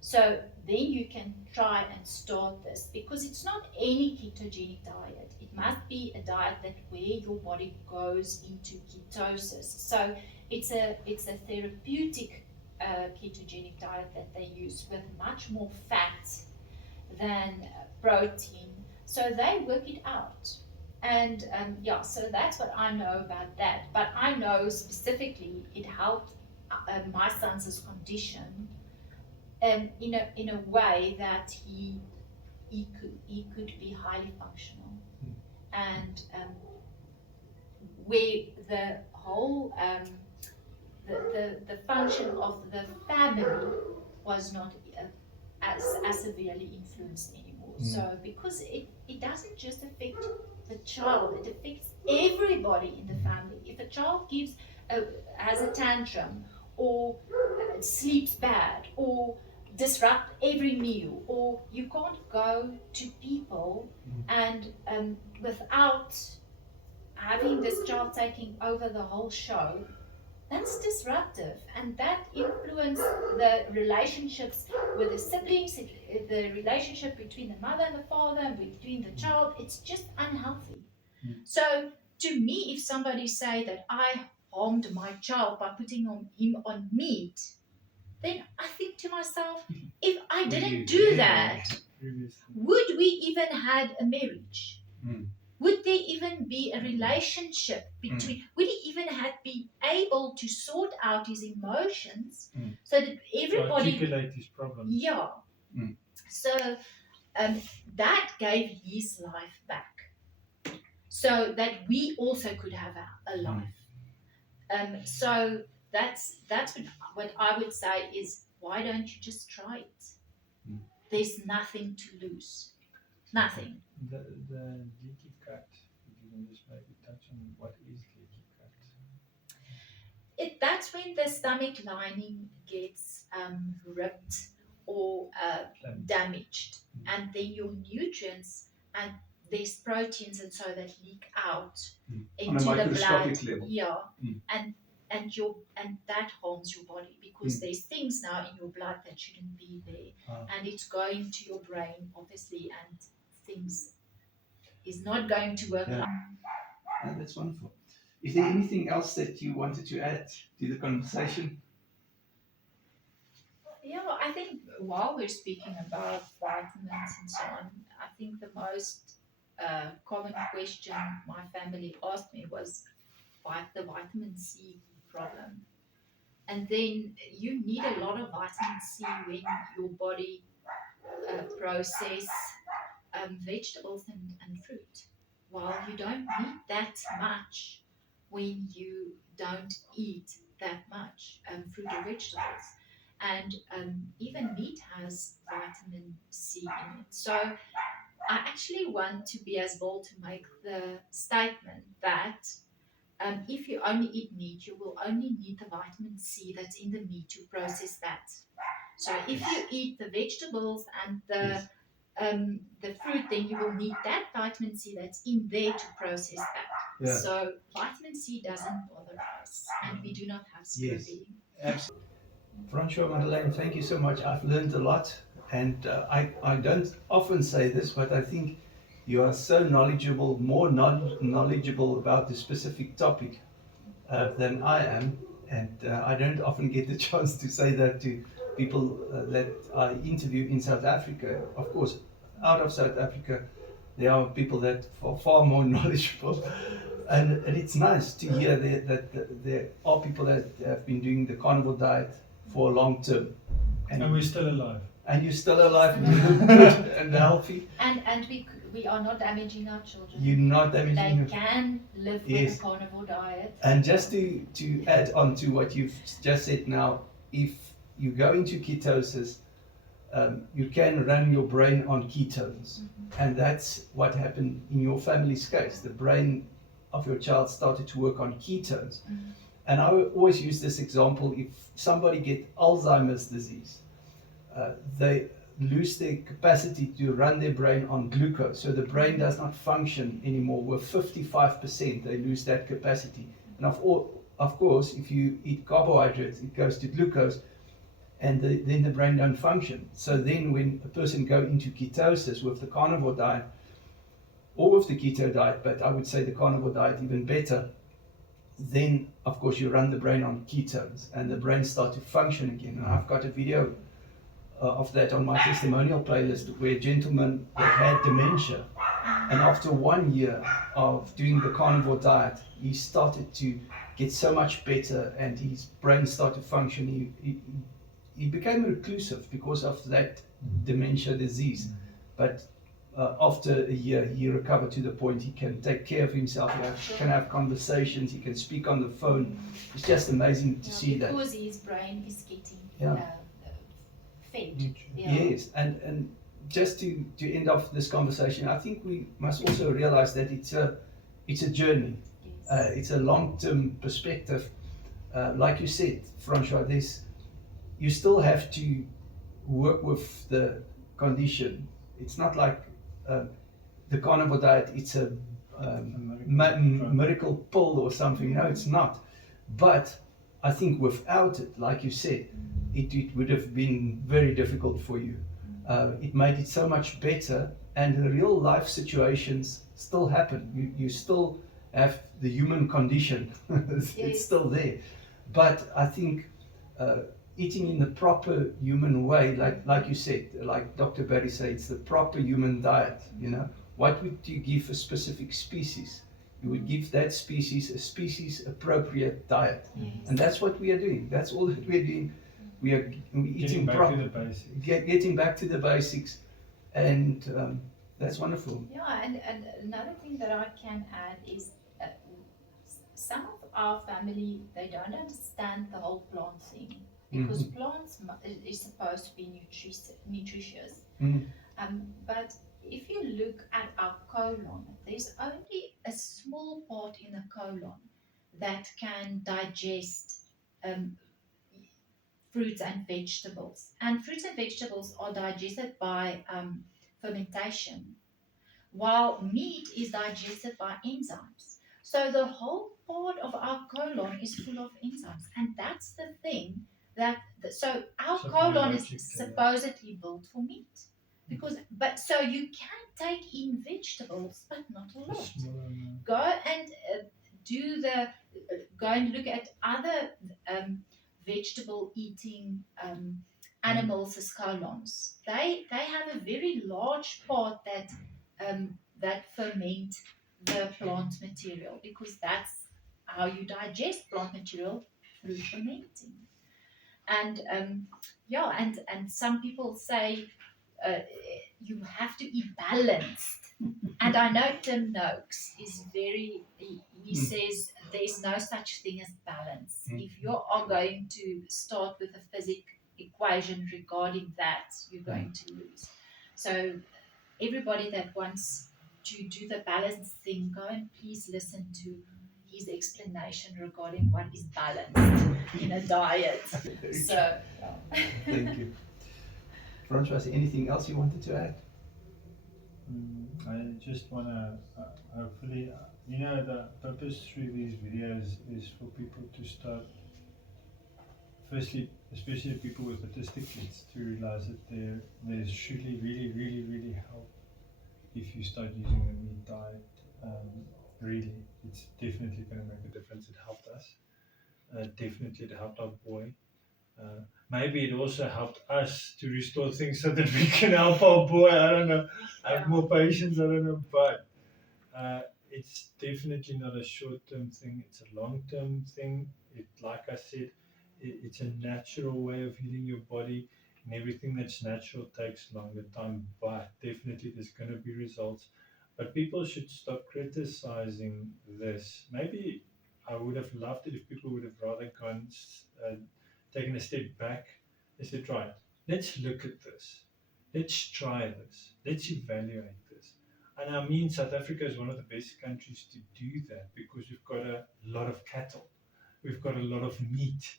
So then you can try and start this, because it's not any ketogenic diet. It must be a diet that where your body goes into ketosis. So it's a therapeutic ketogenic diet that they use with much more fat than protein. So they work it out. And so that's what I know about that. But I know specifically it helped my son's condition in a way that he could be highly functional, and where the whole the function of the family was not as severely influenced anymore. So because it doesn't just affect the child, it affects everybody in the family. If a child has a tantrum, or sleeps bad, or disrupt every meal, or you can't go to people and without having this child taking over the whole show, that's disruptive, and that influences the relationships with the siblings, the relationship between the mother and the father, and between the child. It's just unhealthy. So to me, if somebody say that I harmed my child by putting him on meat, then I think to myself, if I didn't do that, would we even had a marriage? Would there even be a relationship between? Would he even have been able to sort out his emotions so that everybody articulate his problems? Yeah. So that gave his life back, so that we also could have a life. So that's what I would say is, why don't you just try it? There's nothing to lose. Nothing. The leaky gut, if you can just maybe touch on what is leaky gut. That's when the stomach lining gets ripped or damaged, and then your nutrients, and there's proteins and so that leak out into the blood. Level. Yeah, and that harms your body, because there's things now in your blood that shouldn't be there, and it's going to your brain obviously, and things is not going to work out. Yeah, that's wonderful. Is there anything else that you wanted to add to the conversation? Yeah, I think while we're speaking about vitamins and so on, I think the most common question my family asked me was the vitamin C problem. And then you need a lot of vitamin C when your body process vegetables and fruit, while you don't need that much when you don't eat that much fruit or vegetables. and even meat has vitamin C in it. So I actually want to be as bold to make the statement that if you only eat meat, you will only need the vitamin C that's in the meat to process that. So if you eat the vegetables and the fruit, then you will need that vitamin C that's in there to process that. Yeah. So vitamin C doesn't bother us, and we do not have scurvy. Absolutely. Francios, Madelein, thank you so much. I've learned a lot, and I don't often say this, but I think you are so knowledgeable, more knowledgeable about the specific topic than I am, and I don't often get the chance to say that to people that I interview in South Africa. Of course, out of South Africa, there are people that are far more knowledgeable, and it's nice to hear that there are people that have been doing the carnivore diet for a long term. And we're still alive. And you're still alive, and you look good and healthy. And we are not damaging our children. You're not damaging They can live with a carnivore diet. And just to add on to what you've just said now, if you go into ketosis, you can run your brain on ketones. And that's what happened in your family's case. The brain of your child started to work on ketones. And I always use this example. If somebody gets Alzheimer's disease, they lose their capacity to run their brain on glucose. So the brain does not function anymore. With 55%, they lose that capacity. And of course, if you eat carbohydrates, it goes to glucose, and then the brain don't function. So then when a person go into ketosis with the carnivore diet, or with the keto diet, but I would say the carnivore diet even better, then of course you run the brain on ketones, and the brain starts to function again. And I've got a video of that on my testimonial playlist, where a gentleman that had dementia, and after 1 year of doing the carnivore diet, he started to get so much better, and his brain started to function. He became reclusive because of that dementia disease, but after a year he recovered to the point he can take care of himself, he can have conversations, he can speak on the phone. It's just amazing to see that. Because his brain is getting fed. Yes, and just to end off this conversation, I think we must also realize that it's a journey. Yes. It's a long-term perspective. Like you said, Francios, you still have to work with the condition. It's not like the carnivore diet, it's a miracle pill or something. No, it's not. But I think without it, like you said, it would have been very difficult for you. It made it so much better, and the real life situations still happen. You still have the human condition. It's still there. But I think eating in the proper human way, like you said, like Dr. Barry said, it's the proper human diet. You know, what would you give a specific species? You would give that species a species appropriate diet. Yes. And that's what we are doing. That's all that we're doing. We're eating back to the basics. Getting back to the basics, and that's wonderful. Yeah, and another thing that I can add is some of our family, they don't understand the whole plant thing, because plants is supposed to be nutritious. But if you look at our colon, there's only a small part in the colon that can digest fruits and vegetables. And fruits and vegetables are digested by fermentation, while meat is digested by enzymes. So the whole part of our colon is full of enzymes, and that's the thing so our colon is supposedly built for meat, but so you can take in vegetables, but not a lot. Go and go and look at other vegetable eating animals as colons. They have a very large part that ferment the plant material, because that's how you digest plant material, through fermenting. And and some people say you have to eat balanced. And I know Tim Noakes is he says there's no such thing as balance. If you are going to start with a equation regarding that, you're going to lose. So everybody that wants to do the balance thing, go and please listen to his explanation regarding what is balanced in a diet. So, Thank you. Francois, anything else you wanted to add? I just want to hopefully, the purpose through these videos is for people to start, firstly, especially people with autistic kids, to realize that there's truly really help if you start using a meat diet. Really, it's definitely going to make a difference. It helped us. Definitely it helped our boy. Maybe it also helped us to restore things so that we can help our boy. I don't know, have more patience. I don't know, but it's definitely not a short-term thing. It's a long-term thing. Like I said, it's a natural way of healing your body, and everything that's natural takes longer time. But definitely, there's going to be results. But people should stop criticizing this. Maybe I would have loved it if people would have rather gone, taken a step back. They said, right, let's look at this. Let's try this. Let's evaluate this. And I mean, South Africa is one of the best countries to do that because we've got a lot of cattle. We've got a lot of meat.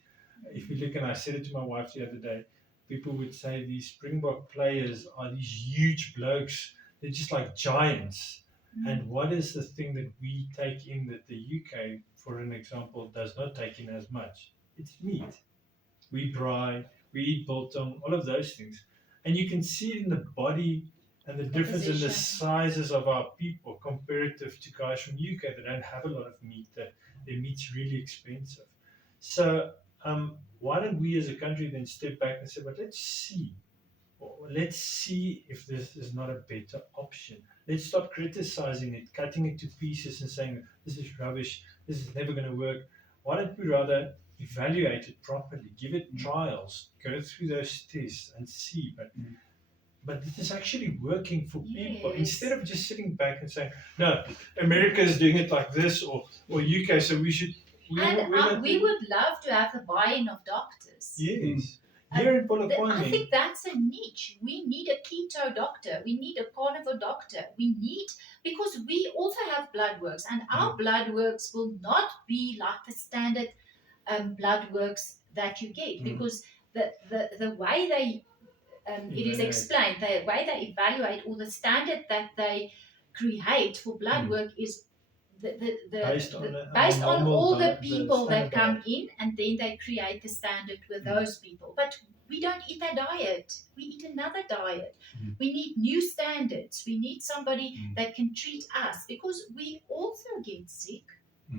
If you look, and I said it to my wife the other day, people would say these Springbok players are these huge blokes. They're just like giants. And what is the thing that we take in that the UK, for an example, does not take in as much? It's meat. We braai, we eat biltong, all of those things. And you can see it in the body and the difference in the sizes of our people comparative to guys from UK that don't have a lot of meat, that their meat's really expensive. So why don't we as a country then step back and say, but let's see if this is not a better option. Let's stop criticizing it, cutting it to pieces and saying, this is rubbish, this is never going to work. Why don't we rather evaluate it properly, give it trials, go through those tests and see. But it is actually working for people. Instead of just sitting back and saying, no, America is doing it like this, or UK, so we should. We would love to have the buy-in of doctors. Yes. Here in Polokwane, I think that's a niche. We need a keto doctor. We need a carnivore doctor. Because we also have blood works, and our blood works will not be like the standard blood works that you get, because the way they it is explained, the way they evaluate, or the standard that they create for blood work is based on all the people that come in, and then they create the standard with those people. But we don't eat that diet. We eat another diet. We need new standards. We need somebody that can treat us, because we also get sick.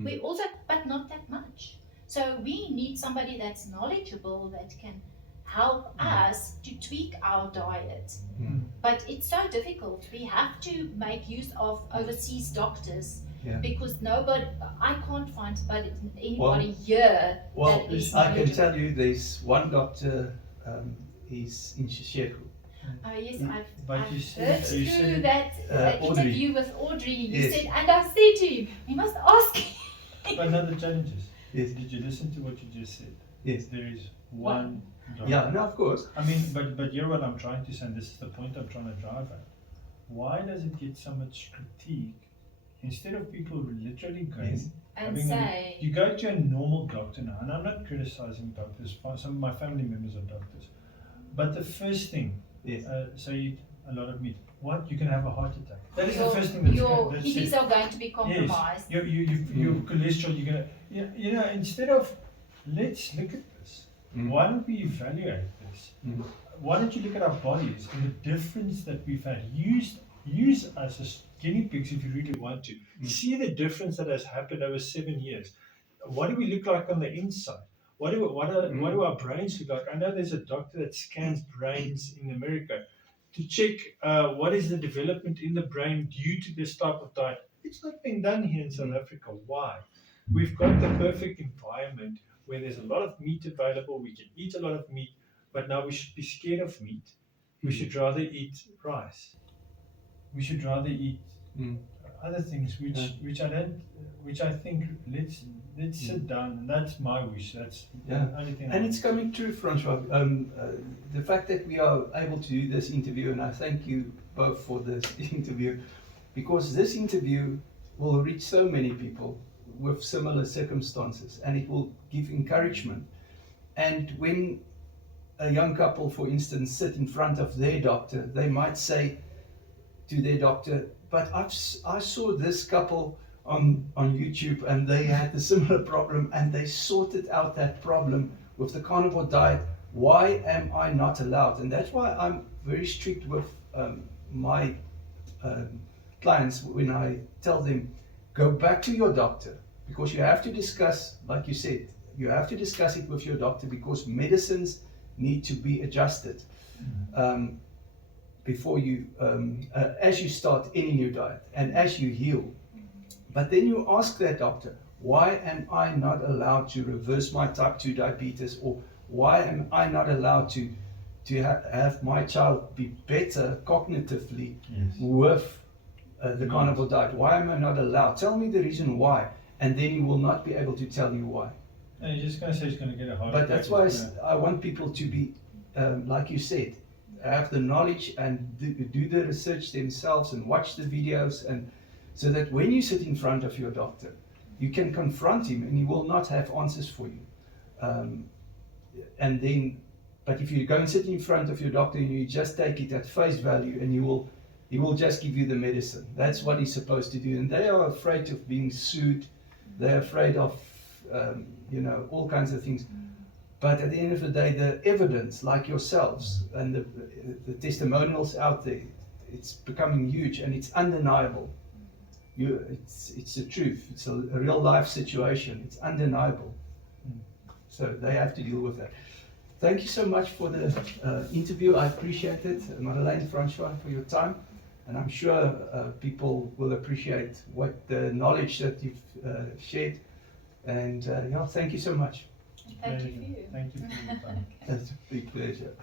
We also, but not that much. So we need somebody that's knowledgeable, that can help us to tweak our diet. But it's so difficult. We have to make use of overseas doctors. Because I can't find anybody here. Well, I can tell you there's one doctor, he's in Shisheko. Oh yes, But I've you heard through that interview with Audrey. You said, and I said to him, we must ask him. But not the challenges. Yes. Did you listen to what you just said? Yes. There is one doctor. Yeah, no, of course. I mean, but you're what I'm trying to say, and this is the point I'm trying to drive at. Why does it get so much critique? Instead of people literally going and say, you go to a normal doctor now, and I'm not criticizing doctors, some of my family members are doctors, but the first thing, so you eat a lot of meat, what, you can have a heart attack. That is the first thing that's your kidneys are going to be compromised. Yes, your cholesterol, you're going to, instead of, let's look at this. Why don't we evaluate this? Why don't you look at our bodies and the difference that we've had? Use us as guinea pigs if you really want to. See the difference that has happened over 7 years. What do we look like on the inside? What do our brains look like? I know there's a doctor that scans brains in America to check what is the development in the brain due to this type of diet. It's not been done here in South Africa. Why? We've got the perfect environment where there's a lot of meat available. We can eat a lot of meat, but now we should be scared of meat. We should rather eat rice. We should rather eat other things which I think let's sit down, and that's my wish. That's Yeah. the only thing. And it's coming true, Francois. The fact that we are able to do this interview, and I thank you both for this interview, because this interview will reach so many people with similar circumstances, and it will give encouragement. And when a young couple, for instance, sit in front of their doctor, they might say to their doctor, but I saw this couple on YouTube and they had a similar problem and they sorted out that problem with the carnivore diet. Why am I not allowed? And that's why I'm very strict with my clients when I tell them, go back to your doctor, because you have to discuss, like you said, you have to discuss it with your doctor, because medicines need to be adjusted before you, as you start any new diet and as you heal. But then you ask that doctor, why am I not allowed to reverse my type 2 diabetes, or why am I not allowed to have my child be better cognitively with the carnivore diet? Why am I not allowed? Tell me the reason why, and then he will not be able to tell you why. And you're just going to say he's going to get a heart But attack. that's why I want people to be, like you said, have the knowledge and do the research themselves and watch the videos, and so that when you sit in front of your doctor, you can confront him and he will not have answers for you. And then, but if you go and sit in front of your doctor and you just take it at face value, and he will just give you the medicine. That's what he's supposed to do. And they are afraid of being sued. They're afraid of, all kinds of things. But at the end of the day, the evidence, like yourselves, and the testimonials out there, it's becoming huge and it's undeniable. It's the truth. It's a real life situation. It's undeniable. So they have to deal with that. Thank you so much for the interview. I appreciate it. Madeleine, Francois, for your time. And I'm sure people will appreciate the knowledge that you've shared. And thank you so much. Thank you for you. Thank you for your time. It's a big pleasure.